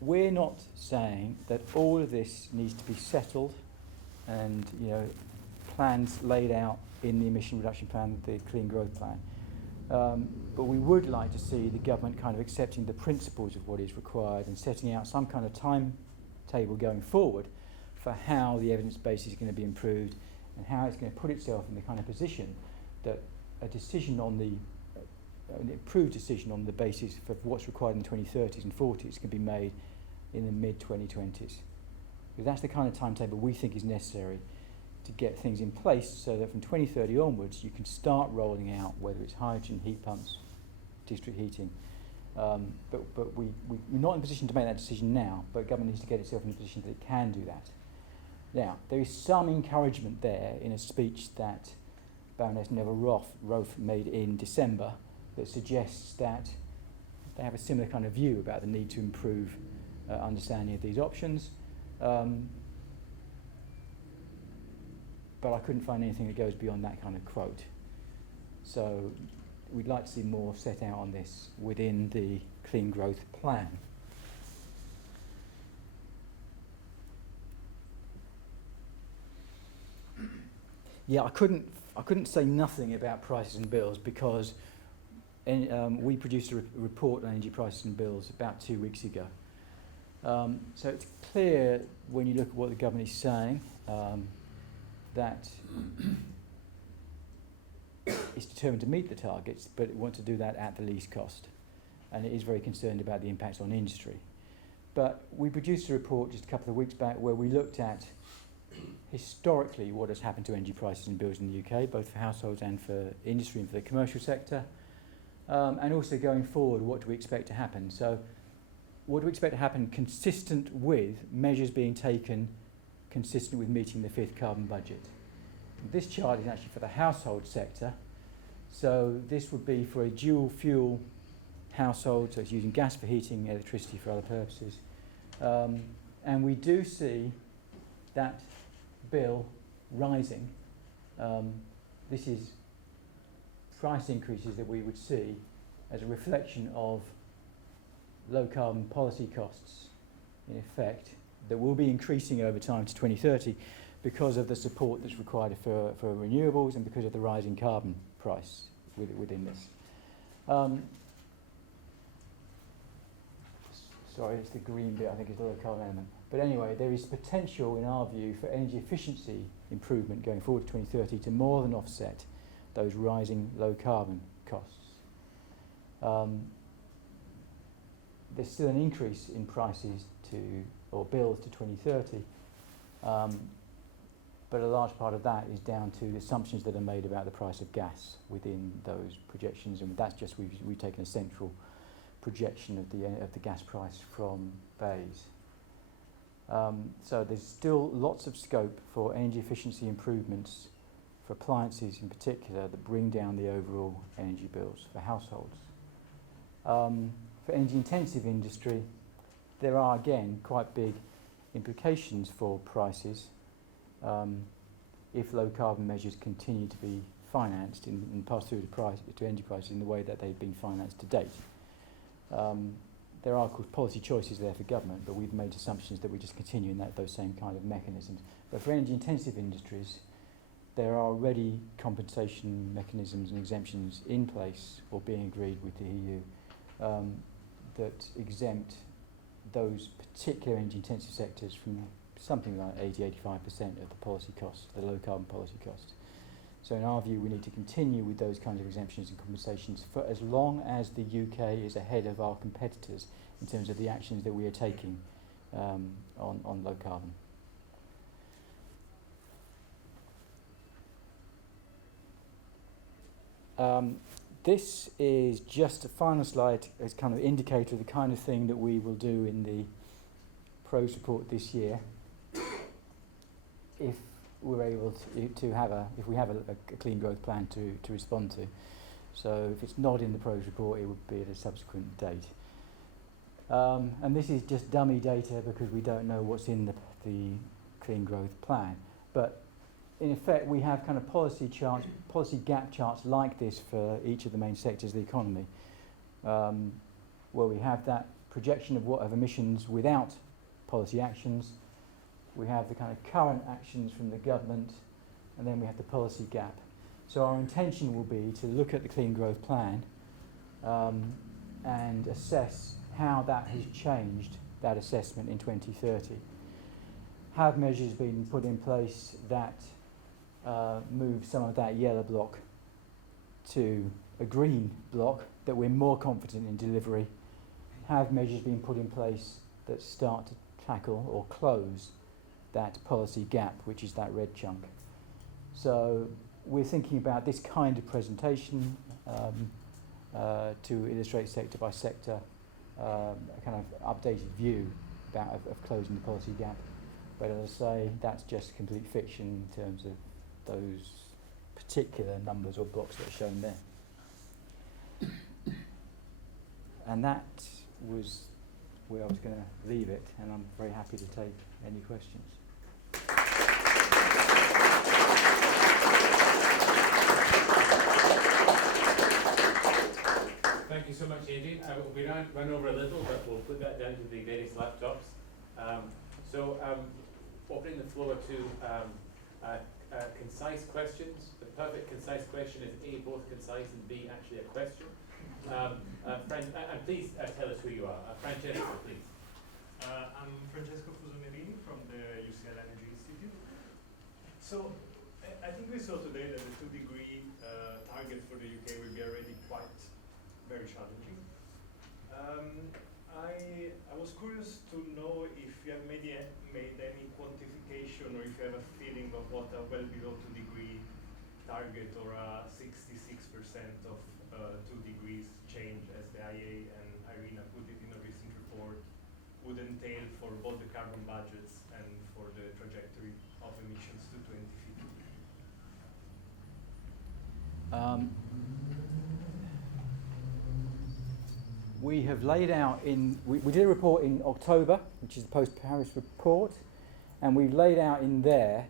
We're not saying that all of this needs to be settled and plans laid out in the emission reduction plan, the clean growth plan. But we would like to see the government kind of accepting the principles of what is required and setting out some kind of timetable going forward for how the evidence base is going to be improved and how it's going to put itself in the kind of position that a decision on an improved decision on the basis for what's required in the 2030s and 40s can be made in the mid-2020s. Because that's the kind of timetable we think is necessary to get things in place so that from 2030 onwards you can start rolling out whether it's hydrogen, heat pumps, district heating. But we're not in a position to make that decision now, but government needs to get itself in a position that it can do that. Now, there is some encouragement there in a speech that Baroness Neville-Roth made in December that suggests that they have a similar kind of view about the need to improve understanding of these options. But I couldn't find anything that goes beyond that kind of quote. So we'd like to see more set out on this within the Clean Growth Plan. Yeah, I couldn't say nothing about prices and bills because we produced a report on energy prices and bills about 2 weeks ago. So it's clear when you look at what the government is saying that it's determined to meet the targets, but it wants to do that at the least cost. And it is very concerned about the impacts on industry. But we produced a report just a couple of weeks back where we looked at historically what has happened to energy prices and bills in the UK, both for households and for industry and for the commercial sector. And also going forward, what do we expect to happen? So what do we expect to happen consistent with measures being taken consistent with meeting the fifth carbon budget? This chart is actually for the household sector. So this would be for a dual fuel household, so it's using gas for heating, electricity for other purposes. And we do see that bill rising. This is price increases that we would see as a reflection of low carbon policy costs in effect that will be increasing over time to 2030 because of the support that's required for renewables and because of the rising carbon price within this. Sorry, it's the green bit, I think it's the low carbon element. But anyway, there is potential in our view for energy efficiency improvement going forward to 2030 to more than offset those rising low carbon costs. There's still an increase in prices or bills to 2030, but a large part of that is down to the assumptions that are made about the price of gas within those projections, and that's just we've taken a central projection of the gas price from BEIS. So there's still lots of scope for energy efficiency improvements for appliances in particular that bring down the overall energy bills for households. For energy intensive industry, there are again quite big implications for prices if low carbon measures continue to be financed and pass through to energy prices in the way that they've been financed to date. There are, of course, policy choices there for government, but we've made assumptions that we just continue in those same kind of mechanisms. But for energy-intensive industries, there are already compensation mechanisms and exemptions in place or being agreed with the EU that exempt those particular energy-intensive sectors from something like 80-85% of the policy costs, the low-carbon policy costs. So in our view, we need to continue with those kinds of exemptions and compensations for as long as the UK is ahead of our competitors in terms of the actions that we are taking on low carbon. This is just a final slide as kind of indicator of the kind of thing that we will do in the PROS report this year. If we're able to have if we have a clean growth plan to respond to. So if it's not in the PROS report, it would be at a subsequent date. And this is just dummy data because we don't know what's in the clean growth plan. But in effect, we have kind of policy charts, policy gap charts like this for each of the main sectors of the economy, where we have that projection of emissions without policy actions. We have the kind of current actions from the government, and then we have the policy gap. So our intention will be to look at the clean growth plan and assess how that has changed, that assessment in 2030. Have measures been put in place that move some of that yellow block to a green block that we're more confident in delivery? Have measures been put in place that start to tackle or close that policy gap, which is that red chunk? So we're thinking about this kind of presentation to illustrate sector by sector a kind of updated view of closing the policy gap. But as I say, that's just complete fiction in terms of those particular numbers or blocks that are shown there. And that was where I was going to leave it, and I'm very happy to take any questions. Thank you so much, Adrian. We run over a little, but we'll put that down to the various laptops. Opening the floor to concise questions. The perfect concise question is A, both concise, and B, actually a question. And please tell us who you are. Francesco, please. I'm Francesco Fusonerini from the UCL-Energy Institute. So I think we saw today that the 2-degree target for the UK will be already very challenging. I was curious to know if you have made any quantification, or if you have a feeling of what a well below 2-degree target or a 66% of 2 degrees change, as the IA and Irina put it in a recent report, would entail for both the carbon budgets and for the trajectory of emissions to 2050. We have laid out we did a report in October, which is the post-Paris report, and we've laid out in there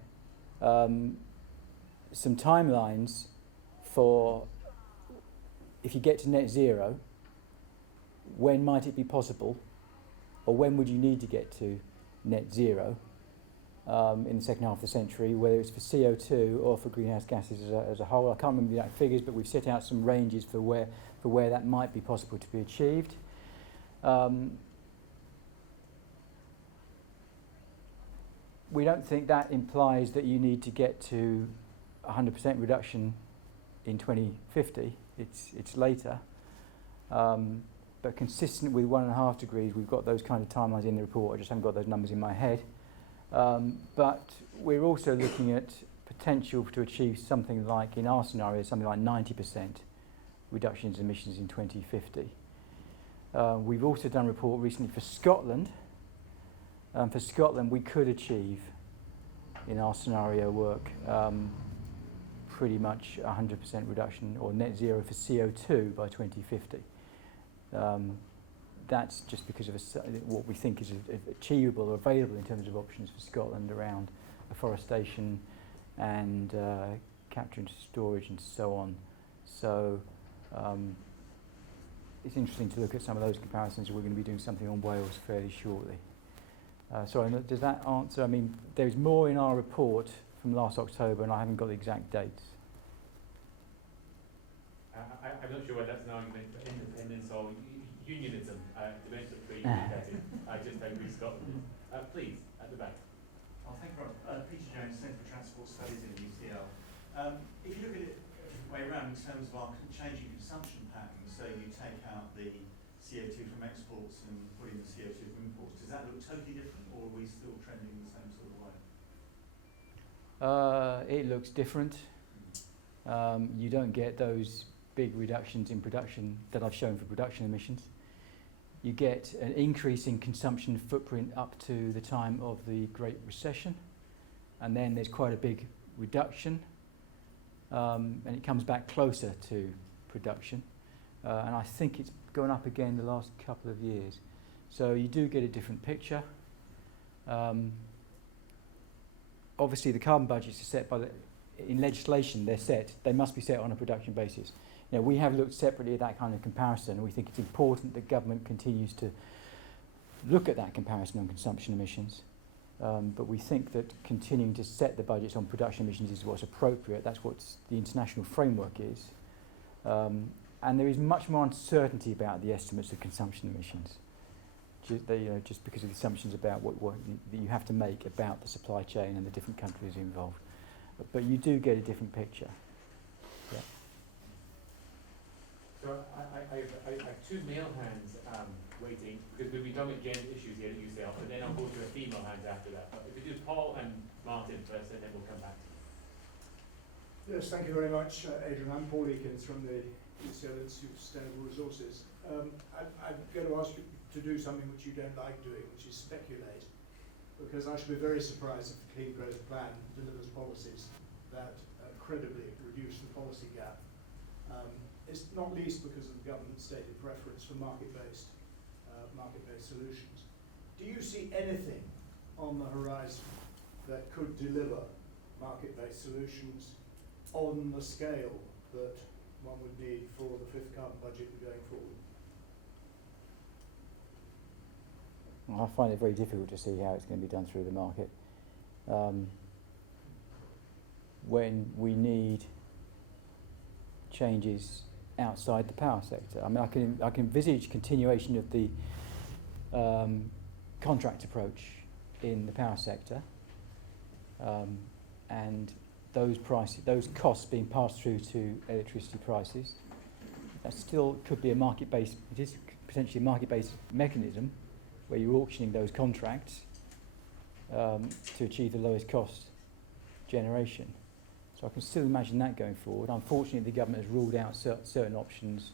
some timelines for if you get to net zero, when might it be possible, or when would you need to get to net zero in the second half of the century, whether it's for CO2 or for greenhouse gases as a whole. I can't remember the exact figures, but we've set out some ranges for where that might be possible to be achieved. We don't think that implies that you need to get to 100% reduction in 2050. It's later. But consistent with 1.5 degrees, we've got those kind of timelines in the report. I just haven't got those numbers in my head. But we're also looking at potential to achieve something like, in our scenario, something like 90% reductions in emissions in 2050. We've also done a report recently for Scotland. For Scotland, we could achieve, in our scenario work, pretty much 100% reduction or net zero for CO2 by 2050. That's just because of what we think is achievable or available in terms of options for Scotland around afforestation and capture and storage and so on. So it's interesting to look at some of those comparisons. We're going to be doing something on Wales fairly shortly. Sorry, does that answer? I mean, there's more in our report from last October, and I haven't got the exact dates. I'm not sure whether that's an argument for independence or unionism. Depends on where you look at it. I just agree, Scotland. Please, at the back. Oh, thank you, Rob. Peter Jones, Centre for Transport Studies in UCL. If you look at it the way around in terms of our changing consumption patterns, so you take out the CO2 from exports and put in the CO2 from imports, does that look totally different, or are we still trending the same sort of way? It looks different. You don't get those big reductions in production that I've shown for production emissions. You get an increase in consumption footprint up to the time of the Great Recession, and then there's quite a big reduction, and it comes back closer to production, and I think it's gone up again the last couple of years. So you do get a different picture. Obviously the carbon budgets are set in legislation, they must be set on a production basis. You know, we have looked separately at that kind of comparison, and we think it's important that government continues to look at that comparison on consumption emissions. But we think that continuing to set the budgets on production emissions is what's appropriate. That's what the international framework is. And there is much more uncertainty about the estimates of consumption emissions, just because of the assumptions about what that you have to make about the supply chain and the different countries involved. But you do get a different picture. Yeah. So I have two male hands waiting, because we'll be talking gender issues here at UCL, and then I'll go to the female hands after that. But if we do Paul and Martin first, and then we'll come back to you. Yes, thank you very much, Adrian. I'm Paul Eakins from the UCL Institute of Sustainable Resources. I'm going to ask you to do something which you don't like doing, which is speculate, because I should be very surprised if the Clean Growth Plan delivers policies that credibly reduce the policy gap. It's not least because of the government's stated preference for market-based solutions. Do you see anything on the horizon that could deliver market-based solutions on the scale that one would need for the fifth carbon budget going forward? I find it very difficult to see how it's going to be done through the market. When we need changes outside the power sector. I mean, I can envisage continuation of the contract approach in the power sector, and those costs being passed through to electricity prices. That still could be a market-based. It is potentially a market-based mechanism where you're auctioning those contracts to achieve the lowest cost generation. So I can still imagine that going forward. Unfortunately, the government has ruled out certain options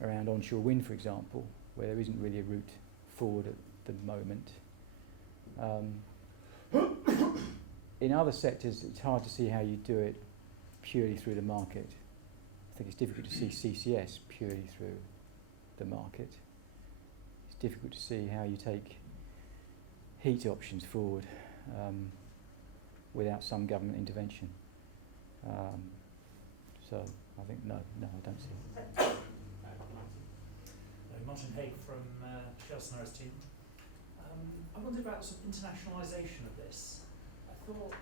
around onshore wind, for example, where there isn't really a route forward at the moment. In other sectors, it's hard to see how you do it purely through the market. I think it's difficult to see CCS purely through the market. It's difficult to see how you take heat options forward without some government intervention. So I think no, I don't see it. Martin Haig from UCL-Energy team. I wondered about sort of internationalisation of this. I thought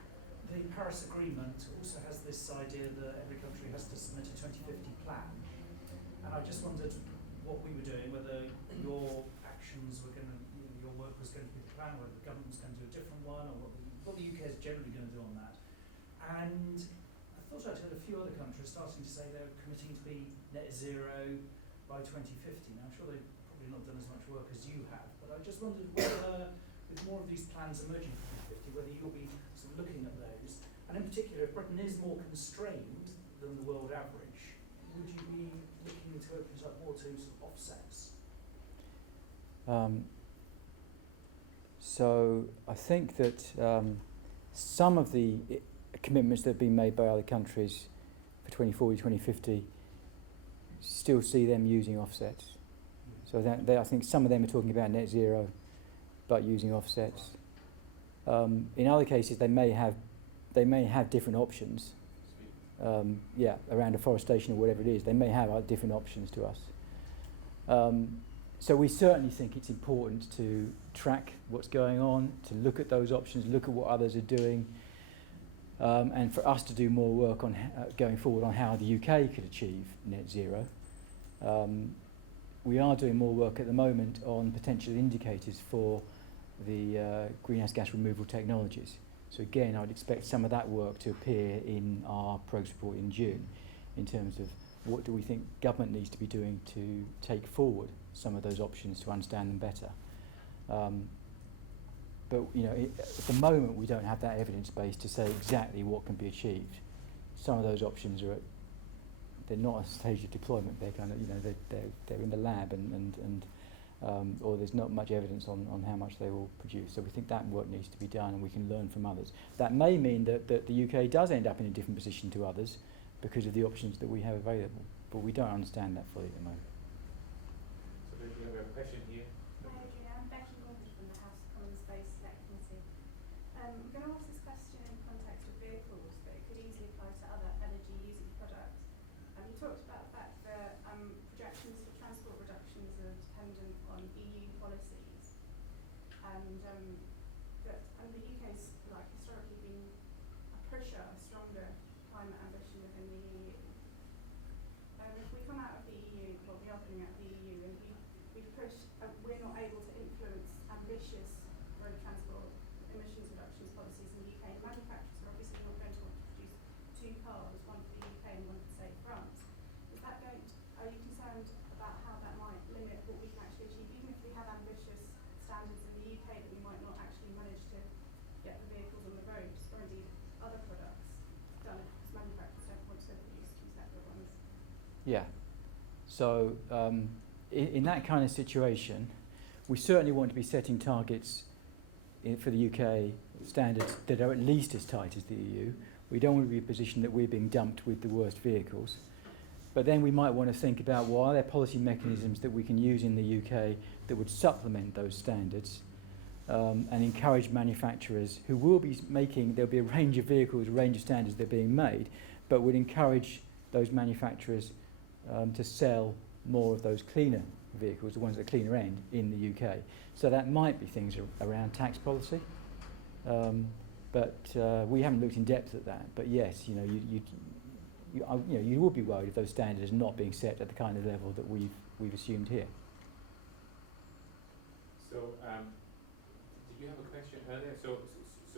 the Paris Agreement also has this idea that every country has to submit a 2050 plan, and I just wondered what we were doing, whether your actions were going to, your work was going to be the plan, whether the government was going to do a different one, or what the UK is generally going to do on that. And I thought I'd heard a few other countries starting to say they're committing to be net zero by 2050. Now, I'm sure they've probably not done as much work as you have, but I just wondered whether with more of these plans emerging from 2050, whether you'll be sort of looking at those, and in particular, if Britain is more constrained than the world average, would you be looking to open it up more to sort of offsets? So I think that some of the commitments that have been made by other countries for 2040, 2050 still see them using offsets. So I think some of them are talking about net zero, but using offsets. In other cases, they may have different options. Around afforestation or whatever it is, they may have different options to us. So we certainly think it's important to track what's going on, to look at those options, look at what others are doing, and for us to do more work on going forward on how the UK could achieve net zero. We are doing more work at the moment on potential indicators for the greenhouse gas removal technologies. So again, I would expect some of that work to appear in our progress report in June, in terms of what do we think government needs to be doing to take forward some of those options to understand them better. But at the moment we don't have that evidence base to say exactly what can be achieved. Some of those options they're not at a stage of deployment. They're kind of they're in the lab or there's not much evidence on how much they will produce. So we think that work needs to be done, and we can learn from others. That may mean that the UK does end up in a different position to others because of the options that we have available, but we don't understand that fully at the moment. So do you have a question here? Hi Adrian, I'm Becky Gordon from the House of Commons Space Select Committee. I'm going to ask this question in context of vehicles, but it could easily apply to other energy-using products. You talked about the fact that projections for transport reductions are dependent on EU policies, and that the UK's historically been a pusher, a stronger climate ambition within the EU. If we come out of the EU, well, we are coming out of the EU, and we're not able to influence ambitious road transport emissions reductions policies in the UK. And manufacturers are obviously not going to want to produce two cars, one for the UK and one for, say, France. Are you concerned about how that might limit what we can actually achieve, even if we have ambitious standards in the UK, that we might not actually manage to get the vehicles on the roads, or indeed other products done because manufacturers don't want to produce two separate ones? Yeah. So in that kind of situation, we certainly want to be setting targets for the UK standards that are at least as tight as the EU. We don't want to be in a position that we're being dumped with the worst vehicles. But then we might want to think about what are there policy mechanisms that we can use in the UK that would supplement those standards and encourage manufacturers who will be there'll be a range of vehicles, a range of standards that are being made, but would encourage those manufacturers to sell more of those cleaner vehicles, the ones at the cleaner end, in the UK. So that might be things around tax policy, but we haven't looked in depth at that. But yes, you would be worried if those standards are not being set at the kind of level that we've assumed here. So, did you have a question earlier? So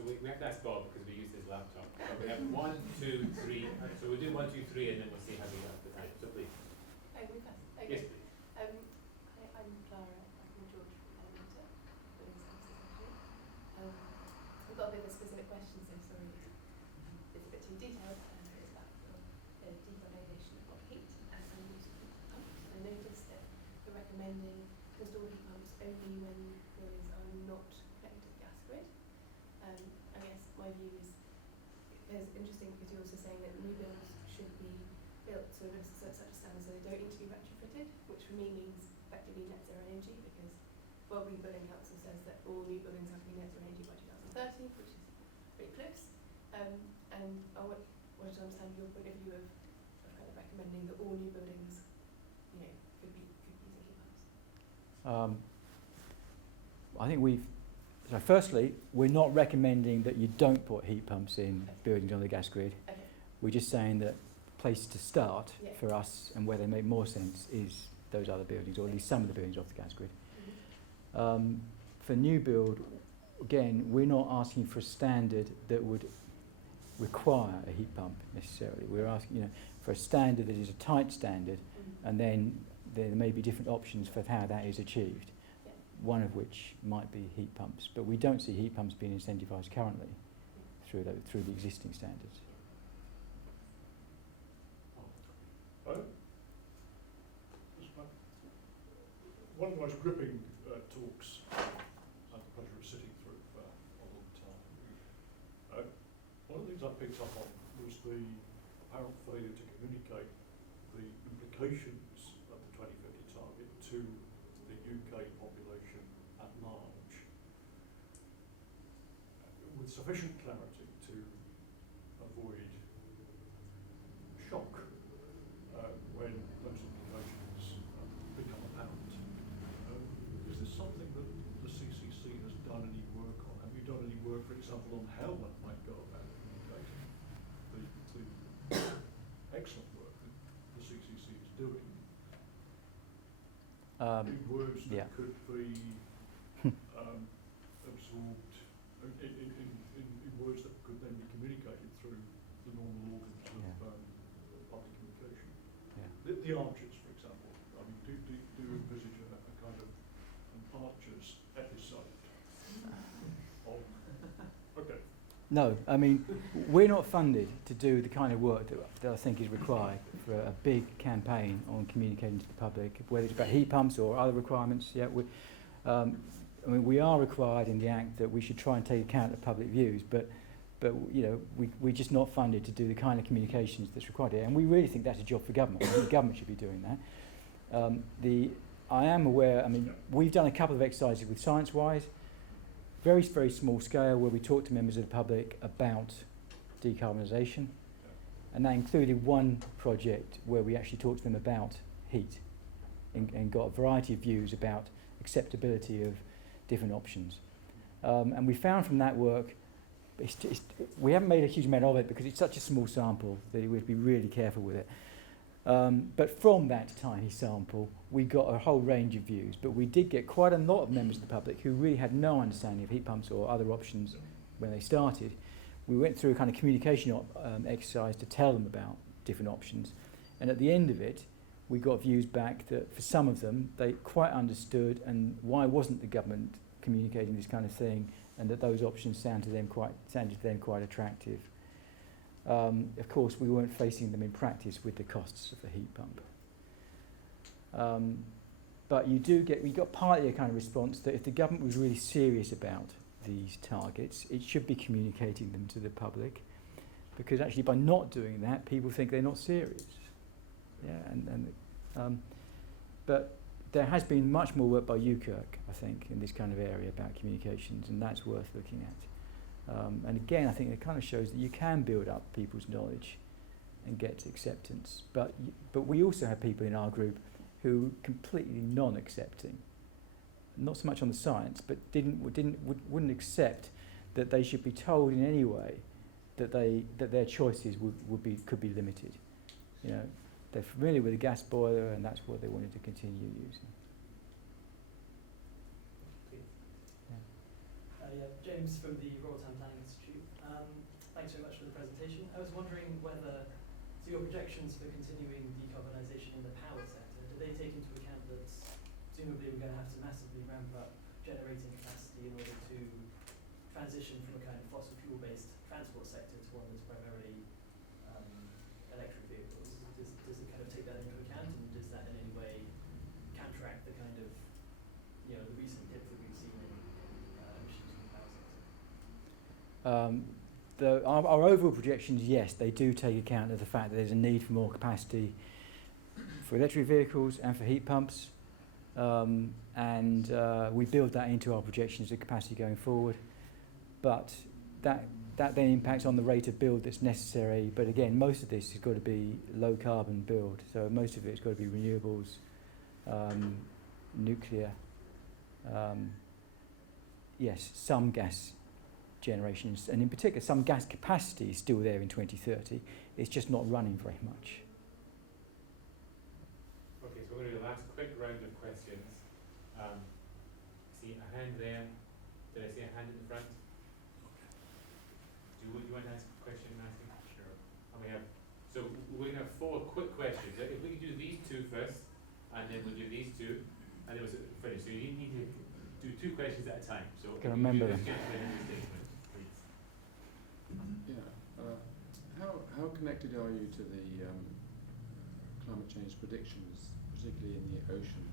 we have to ask Bob because we use his laptop. So we have 1, 2, 3. So we'll do 1, 2, 3, and then we'll see how we have the time. So please. Oh, we can. Okay. Yes, please. Hi, I'm Clara. I'm from George from Elementor. I've got a bit of a specific question, so sorry if it's a bit too detailed. It's about the decarbonisation of heat and use of heat pumps. I noticed that you're recommending to install heat pumps only when buildings are not connected to the gas grid. I guess my view is interesting because you're also saying that new builds should be built to such a standard so they don't need to be retrofitted, which for me means effectively net zero energy, because World Green Building Council says that all new buildings have to be net zero energy by 2030, which is pretty close. And I wanted to understand your point of view of kind of recommending that all new buildings, could be using heat pumps. I think firstly, we're not recommending that you don't put heat pumps in buildings on the gas grid. Okay. We're just saying that the place to start Yeah. for us and where they make more sense is those other buildings, or at least some of the buildings off the gas grid. Mm-hmm. For new build, again, we're not asking for a standard that would require a heat pump necessarily. We're asking, for a standard that is a tight standard, Mm-hmm. and then there may be different options for how that is achieved. Yeah. one of which might be heat pumps. But we don't see heat pumps being incentivised currently through the existing standards. One of the most gripping talks I've had the pleasure of sitting through for a long time. One of the things I picked up on was the apparent failure to communicate the implications of the 2050 target to the UK population at large with sufficient clarity to avoid shock when those implications become apparent. Is this something that the CCC has done any work on? Have you done any work, for example, on how one might go about communicating the excellent work that the CCC is doing in words that could be absorbed, in words that could then be communicated through the normal organs of public communication? The Archers, for example. I mean, do you envisage a kind of an Archers episode? Okay. No, I mean, we're not funded to do the kind of work that I think is required for a big campaign on communicating to the public, whether it's about heat pumps or other requirements. Yeah, I mean, we are required in the Act that we should try and take account of public views, but you know, we're just not funded to do the kind of communications that's required here, and we really think that's a job for government. I think the government should be doing that. I am aware, I mean, we've done a couple of exercises with ScienceWise, very, very small scale, where we talk to members of the public about decarbonisation, and that included one project where we actually talked to them about heat and got a variety of views about acceptability of different options. And we found from that work, we haven't made a huge amount of it because it's such a small sample that we have to be really careful with it. But from that tiny sample, we got a whole range of views, but we did get quite a lot of members of the public who really had no understanding of heat pumps or other options when they started. We went through a kind of communication exercise to tell them about different options, and at the end of it, we got views back that for some of them, they quite understood, and why wasn't the government communicating this kind of thing, and that those options sounded to them quite attractive. Of course, we weren't facing them in practice with the costs of the heat pump. But we got partly a kind of response that if the government was really serious about these targets, it should be communicating them to the public, because actually by not doing that, people think they're not serious. Yeah, but there has been much more work by UKIRK, I think, in this kind of area about communications, and that's worth looking at. And again, I think it kind of shows that you can build up people's knowledge and get to acceptance. But we also have people in our group who are completely non-accepting, not so much on the science, but wouldn't accept that they should be told in any way that their choices could be limited. You know, they're familiar with the gas boiler, and that's what they wanted to continue using. James from the Royal Town Planning Institute. Thanks very much for the presentation. I was wondering whether, so your projections for continuing decarbonisation in the power sector, do they take into account that presumably we're going to have to massively ramp up generating capacity in order to transition from a kind of fossil fuel-based transport sector to one that's primarily electric vehicles? Does it kind of take that into account, and does that in any way counteract the kind of, you know, the recent dip that we've seen in emissions from the power sector? Our overall projections, yes, they do take account of the fact that there's a need for more capacity for electric vehicles and for heat pumps, and we build that into our projections of capacity going forward. But that then impacts on the rate of build that's necessary. But again, most of this has got to be low carbon build, so most of it's got to be renewables, nuclear, yes, some gas generations, and in particular some gas capacity is still there in 2030. It's just not running very much. Okay, so we're going to do the last quick round of questions. See a hand there. Did I see a hand in the front? Do you want to ask a question, Matthew? Sure. And we have, so we're going to have 4 quick questions. If we could do these 2 first, and then we'll do these 2, and then we'll finish. So you need to do 2 questions at a time. So Can I remember them? How connected are you to the climate change predictions, particularly in the ocean?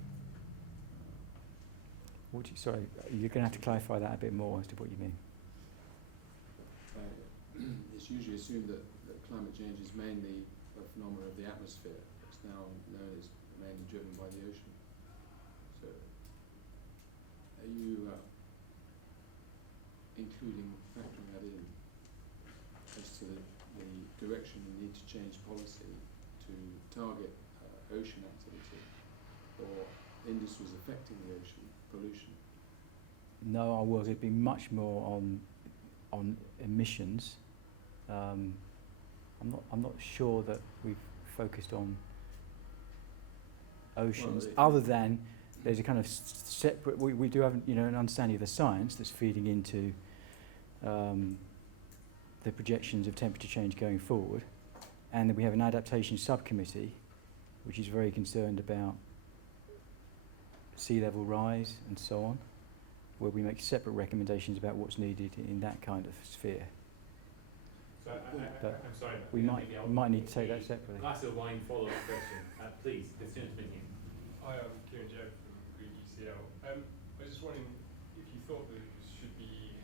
Sorry, you're going to have to clarify that a bit more as to what you mean. It's usually assumed that climate change is mainly a phenomenon of the atmosphere. It's now known as mainly driven by the ocean. So, are you factoring that in as to the direction we need to change policy to target ocean activity or industries affecting the ocean, pollution? No, our work has been much more on emissions. I'm not sure that we've focused on oceans, other than there's a kind of separate. We do have an understanding of the science that's feeding into the projections of temperature change going forward, and then we have an adaptation subcommittee, which is very concerned about sea level rise and so on, where we make separate recommendations about what's needed in that kind of sphere. So I'm sorry. We might need to take that separately. Glass of wine follow-up question. Please, the gentleman here. Hi, I'm Kieran Joe from Green UCL. I was just wondering if you thought that there should be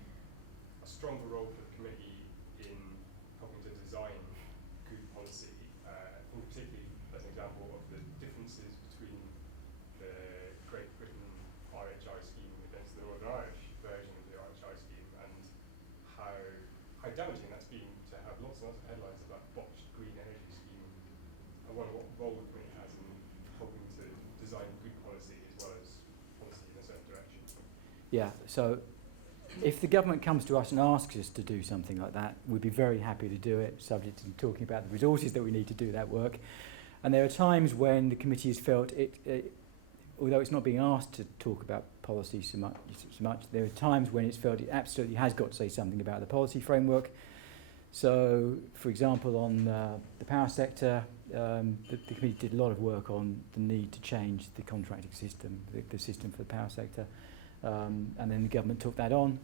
a stronger role for the committee in helping to design good policy, and particularly as an example of the differences between the Great Britain RHI scheme against the Northern Irish version of the RHI scheme, and how damaging that's been to have lots and lots of headlines about botched green energy scheme. I wonder what role the committee has in helping to design good policy as well as policy in a certain direction. Yeah, so if the government comes to us and asks us to do something like that, we'd be very happy to do it, subject to talking about the resources that we need to do that work. And there are times when the committee has felt although it's not being asked to talk about policy so much, there are times when it's felt it absolutely has got to say something about the policy framework. So, for example, on the power sector, the committee did a lot of work on the need to change the contracting system, the system for the power sector, and then the government took that on.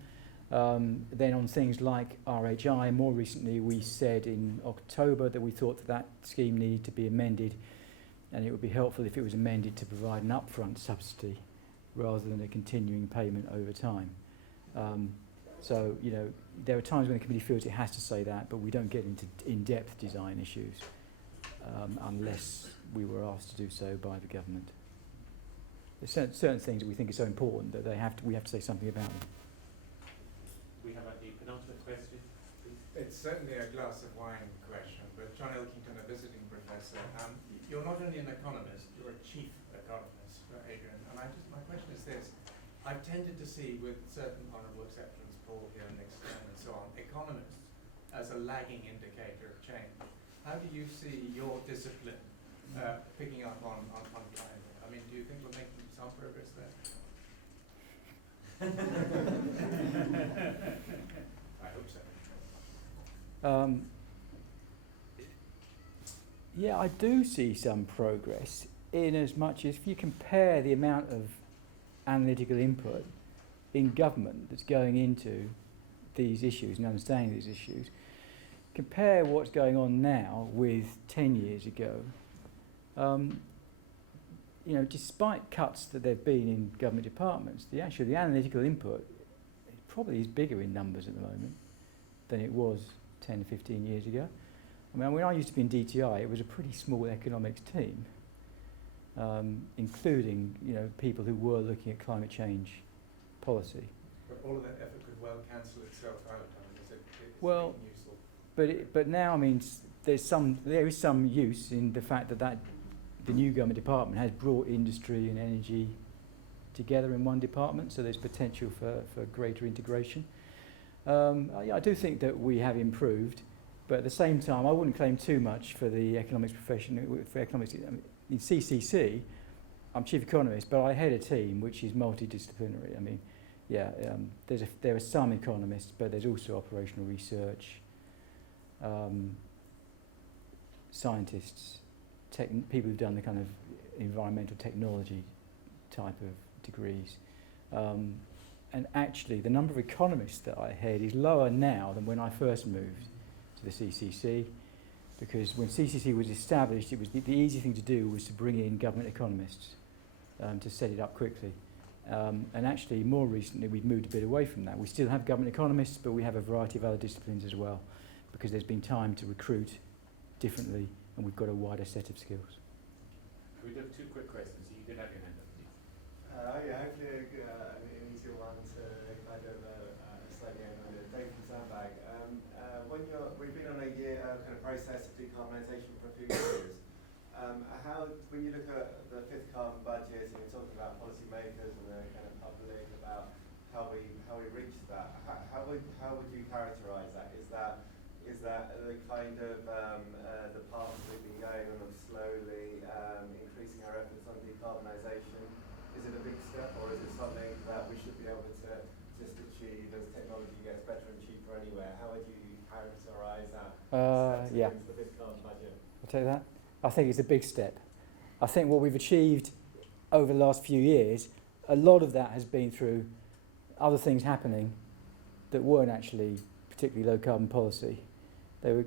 Then on things like RHI, more recently we said in October that we thought that scheme needed to be amended, and it would be helpful if it was amended to provide an upfront subsidy rather than a continuing payment over time. So, there are times when the committee feels it has to say that, but we don't get into in-depth design issues unless we were asked to do so by the government. There's certain things that we think are so important that we have to say something about them. We have a penultimate question, please. It's certainly a glass of wine question, but John Elkington, a visiting professor. You're not only an economist, you're a chief economist, Adrian. And my question is this. I've tended to see, with certain honourable exceptions, Paul here, Nick Stone and so on, economists as a lagging indicator of change. How do you see your discipline picking up on climate? I mean, do you think we're making some progress there? I hope so. Yeah, I do see some progress, in as much as if you compare the amount of analytical input in government that's going into these issues and understanding these issues, compare what's going on now with 10 years ago. Despite cuts that there have been in government departments, the analytical input probably is bigger in numbers at the moment than it was 10, 15 years ago. I mean, when I used to be in DTI, it was a pretty small economics team, including people who were looking at climate change policy. But all of that effort could well cancel itself out. Well, but now, I mean, there is some use in the fact that the new government department has brought industry and energy together in one department, so there's potential for greater integration. I do think that we have improved, but at the same time, I wouldn't claim too much for the economics profession. For economics, in CCC, I'm chief economist, but I head a team which is multidisciplinary. I mean, there are some economists, but there's also operational research, scientists, people who've done the kind of environmental technology type of degrees. and actually the number of economists that I head is lower now than when I first moved to the CCC, because when CCC was established, it was the easy thing to do was to bring in government economists to set it up quickly. And actually, more recently, we've moved a bit away from that. We still have government economists, but we have a variety of other disciplines as well, because there's been time to recruit differently, and we've got a wider set of skills. We do have 2 quick questions. You did have your hand up, please. Yeah, hopefully an easier one to kind of slightly end. David from Sandbag. We've been on a year kind of process of decarbonisation for a few years. When you look at the 5th carbon budget and you're talking about policymakers and the kind of public about how we reach that, how would you characterise that? Is that the kind of the path we've been going on of slowly increasing our efforts on decarbonisation? Is it a big step, or is it something that we should be able to just achieve as technology gets better and cheaper anywhere? How would you characterise that Yeah. the 5th carbon budget? I'll tell you that. I think it's a big step. I think what we've achieved over the last few years, a lot of that has been through other things happening that weren't actually particularly low carbon policy. There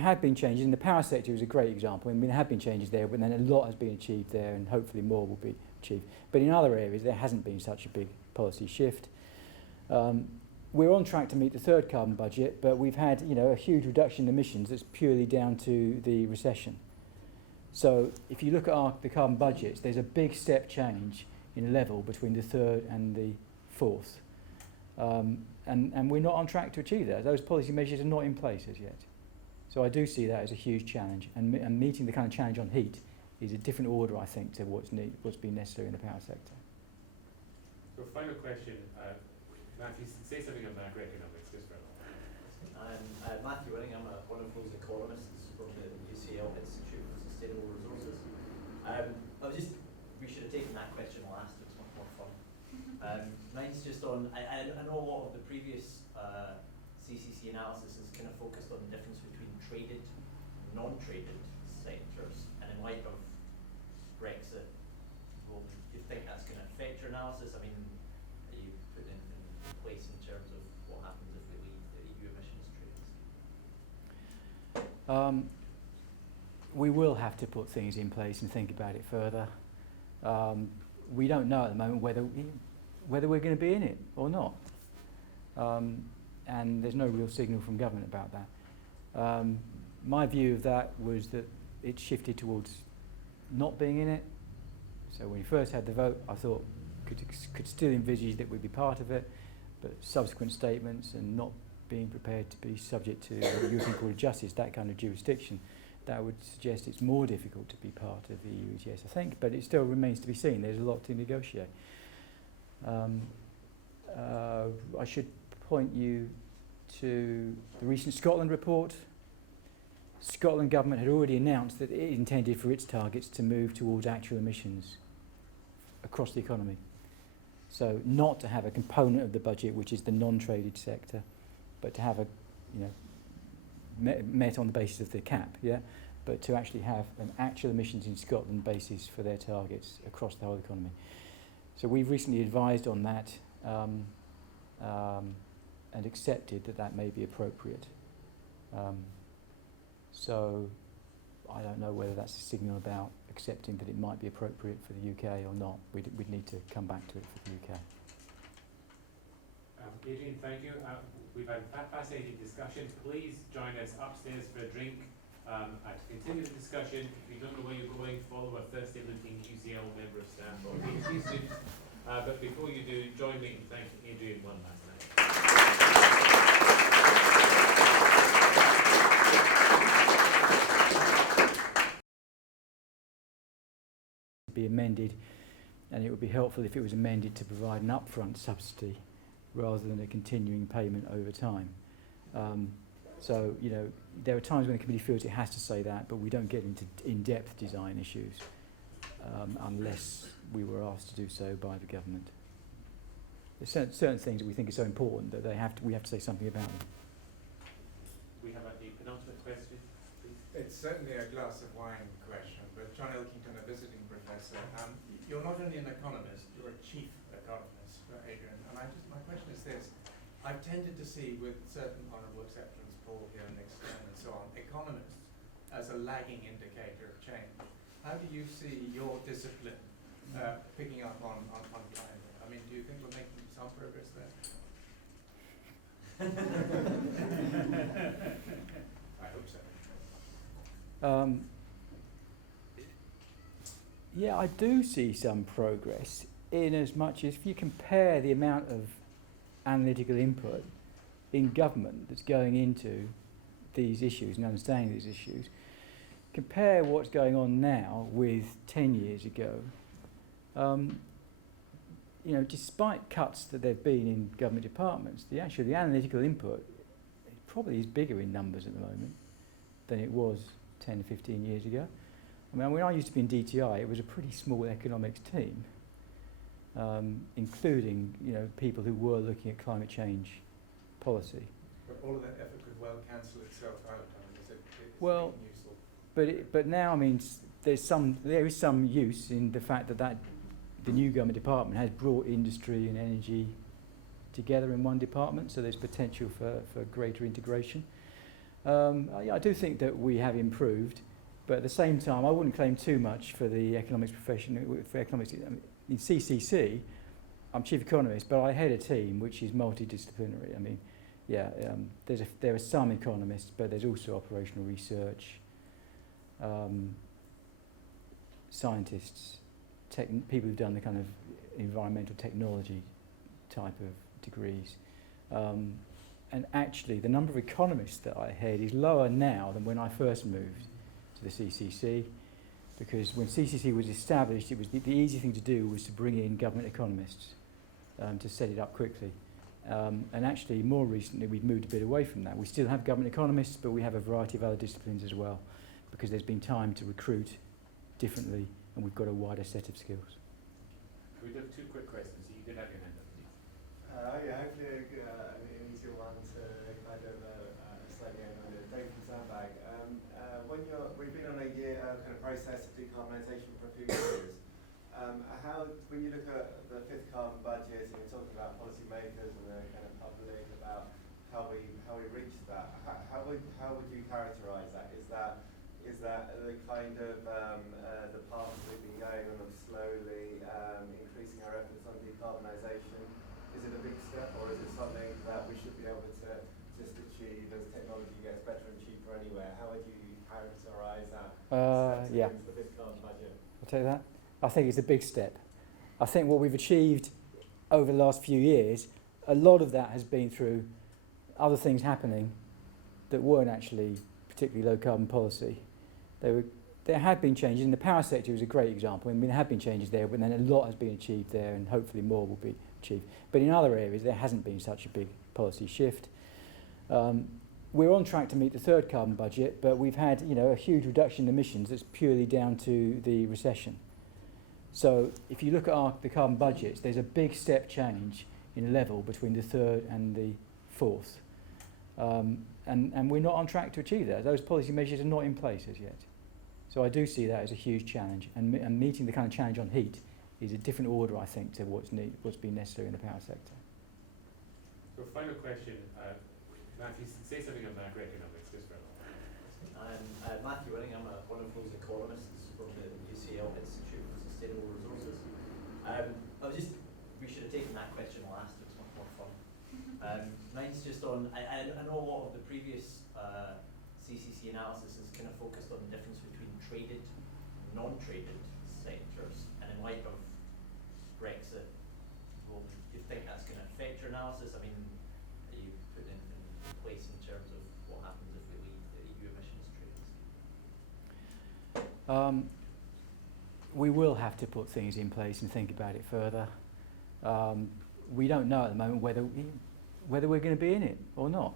have been changes. In the power sector is a great example. I mean, there have been changes there, but then a lot has been achieved there, and hopefully more will be achieved. But in other areas, there hasn't been such a big policy shift. We're on track to meet the 3rd carbon budget, but we've had, a huge reduction in emissions that's purely down to the recession. So if you look at the carbon budgets, there's a big step change in level between the 3rd and the 4th. And we're not on track to achieve that. Those policy measures are not in place as yet. So I do see that as a huge challenge. And meeting the kind of challenge on heat is a different order, I think, to what's been necessary in the power sector. So final question, Matthew, say something on macroeconomics just for a moment. I'm Matthew Winning. I'm one of those economists from the UCL-Energy Seminar. We should have taken that question last. It was much more fun. Mine's just on. I know a lot of the previous CCC analysis is kind of focused on the difference between traded and non-traded sectors, and in light of Brexit, do you think that's going to affect your analysis? I mean, are you putting anything in place in terms of what happens if we leave the EU emissions trading scheme? We will have to put things in place and think about it further. We don't know at the moment whether we're going to be in it or not. And there's no real signal from government about that. My view of that was that it shifted towards not being in it. So when we first had the vote, I thought could still envisage that we'd be part of it, but subsequent statements and not being prepared to be subject to the European Court of Justice, that kind of jurisdiction, that would suggest it's more difficult to be part of the EU ETS, I think, but it still remains to be seen. There's a lot to negotiate. I should point you to the recent Scotland report. Scotland government had already announced that it intended for its targets to move towards actual emissions across the economy. So not to have a component of the budget which is the non-traded sector, but to have a, met on the basis of the cap, but to actually have an actual emissions in Scotland basis for their targets across the whole economy. So we've recently advised on that and accepted that may be appropriate. So I don't know whether that's a signal about accepting that it might be appropriate for the UK or not. We'd need to come back to it for the UK. Adrian, thank you. We've had a fascinating discussion. Please join us upstairs for a drink to continue the discussion. If you don't know where you're going, follow a Thursday looking UCL member of staff or PhD student. But before you do, join me in thanking Adrian one last night. Be amended, and it would be helpful if it was amended to provide an upfront subsidy rather than a continuing payment over time. So, there are times when the committee feels it has to say that, but we don't get into in-depth design issues unless we were asked to do so by the government. There's certain things that we think are so important that we have to say something about them. We have a penultimate question, please. It's certainly a glass of wine question, but John Elkington, a visiting professor, you're not only an economist, you're a chief economist. Adrian, and my question is this. I've tended to see, with certain honourable exceptions, Paul here next to him and so on, economists as a lagging indicator of change. How do you see your discipline picking up on climate? I mean, do you think we're making some progress there? I hope so. Yeah, I do see some progress in as much as if you compare the amount of analytical input in government that's going into these issues and understanding these issues, compare what's going on now with 10 years ago. You know, despite cuts that there have been in government departments, the analytical input probably is bigger in numbers at the moment than it was 10 or 15 years ago. I mean, when I used to be in DTI, it was a pretty small economics team, including, you know, people who were looking at climate change policy. But all of that effort could well cancel itself out. I mean, it's well, useful. but now, I mean, there is some use in the fact that the new government department has brought industry and energy together in one department, so there's potential for greater integration. I do think that we have improved, but at the same time, I wouldn't claim too much for the economics profession. For economics, I mean, in CCC, I'm chief economist, but I head a team which is multidisciplinary. I mean, yeah, there are some economists, but there's also operational research, scientists, people who've done the kind of environmental technology type of degrees. And actually, the number of economists that I head is lower now than when I first moved to the CCC, because when CCC was established, it was the easy thing to do was to bring in government economists to set it up quickly. And actually, more recently, we've moved a bit away from that. We still have government economists, but we have a variety of other disciplines as well, because there's been time to recruit differently, and we've got a wider set of skills. We have 2 quick questions. You could have your hand up, please. Yeah, hopefully an easier one to kind of slightly on David Zambag. We've been on a year kind of process of decarbonisation for a few years. When you look at the 5th carbon budget and you're talking about policymakers and the kind of public about how we reach that, how would you characterise that? Is that the kind of the path we've been going on of slowly increasing our efforts on decarbonisation? Is it a big step, or is it something that we should be able to just achieve as technology gets better and cheaper anywhere? How would you characterise that Yeah. against the 5th carbon budget? I'll tell you that. I think it's a big step. I think what we've achieved over the last few years, a lot of that has been through other things happening that weren't actually particularly low carbon policy. There have been changes. In the power sector was a great example. I mean, there have been changes there, but then a lot has been achieved there, and hopefully more will be achieved. But in other areas, there hasn't been such a big policy shift. We're on track to meet the 3rd carbon budget, but we've had, you know, a huge reduction in emissions that's purely down to the recession. So if you look at the carbon budgets, there's a big step change in level between the 3rd and the 4th. And we're not on track to achieve that. Those policy measures are not in place as yet. So I do see that as a huge challenge. And meeting the kind of challenge on heat is a different order, I think, to what's been necessary in the power sector. So final question, Matthew, say something on macroeconomics just for a moment. I'm Matthew Winning. I'm one of those economists from the UCL-Energy Seminar. We should have taken that question last. It was much more fun. Mine's just on, I know a lot of the previous CCC analysis is kind of focused on the difference between traded and non-traded sectors, and in light of Brexit, do you think that's going to affect your analysis? I mean, are you putting anything in place in terms of what happens if we leave the EU emissions trading scheme? We will have to put things in place and think about it further. We don't know at the moment whether we're going to be in it or not.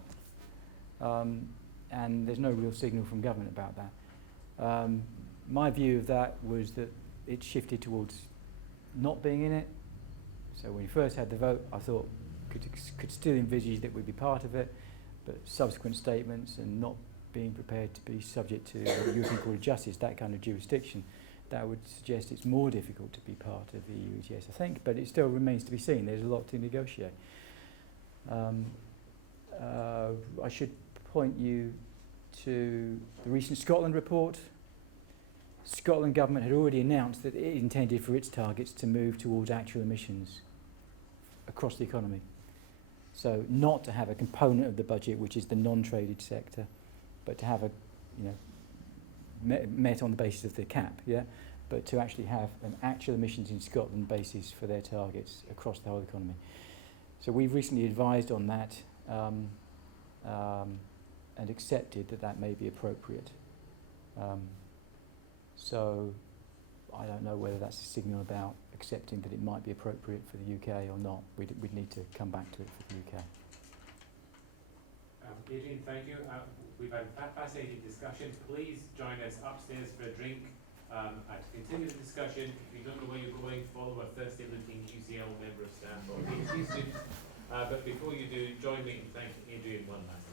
And there's no real signal from government about that. My view of that was that it shifted towards not being in it. So when we first had the vote, I thought could still envisage that we'd be part of it, but subsequent statements and not being prepared to be subject to the European Court of Justice, that kind of jurisdiction, that would suggest it's more difficult to be part of the EU ETS, I think, but it still remains to be seen. There's a lot to negotiate. I should point you to the recent Scotland report. Scotland government had already announced that it intended for its targets to move towards actual emissions across the economy. So not to have a component of the budget which is the non-traded sector, but to have a, you know, met on the basis of the cap, yeah, but to actually have an actual emissions in Scotland basis for their targets across the whole economy. So we've recently advised on that and accepted that that may be appropriate. So I don't know whether that's a signal about accepting that it might be appropriate for the UK or not. We'd need to come back to it for the UK. Adrian, thank you. We've had a fascinating discussion. Please join us upstairs for a drink to continue the discussion. If you don't know where you're going, follow a Thursday looking UCL member of staff or PhD student. But before you do, join me in thanking Adrian one last time.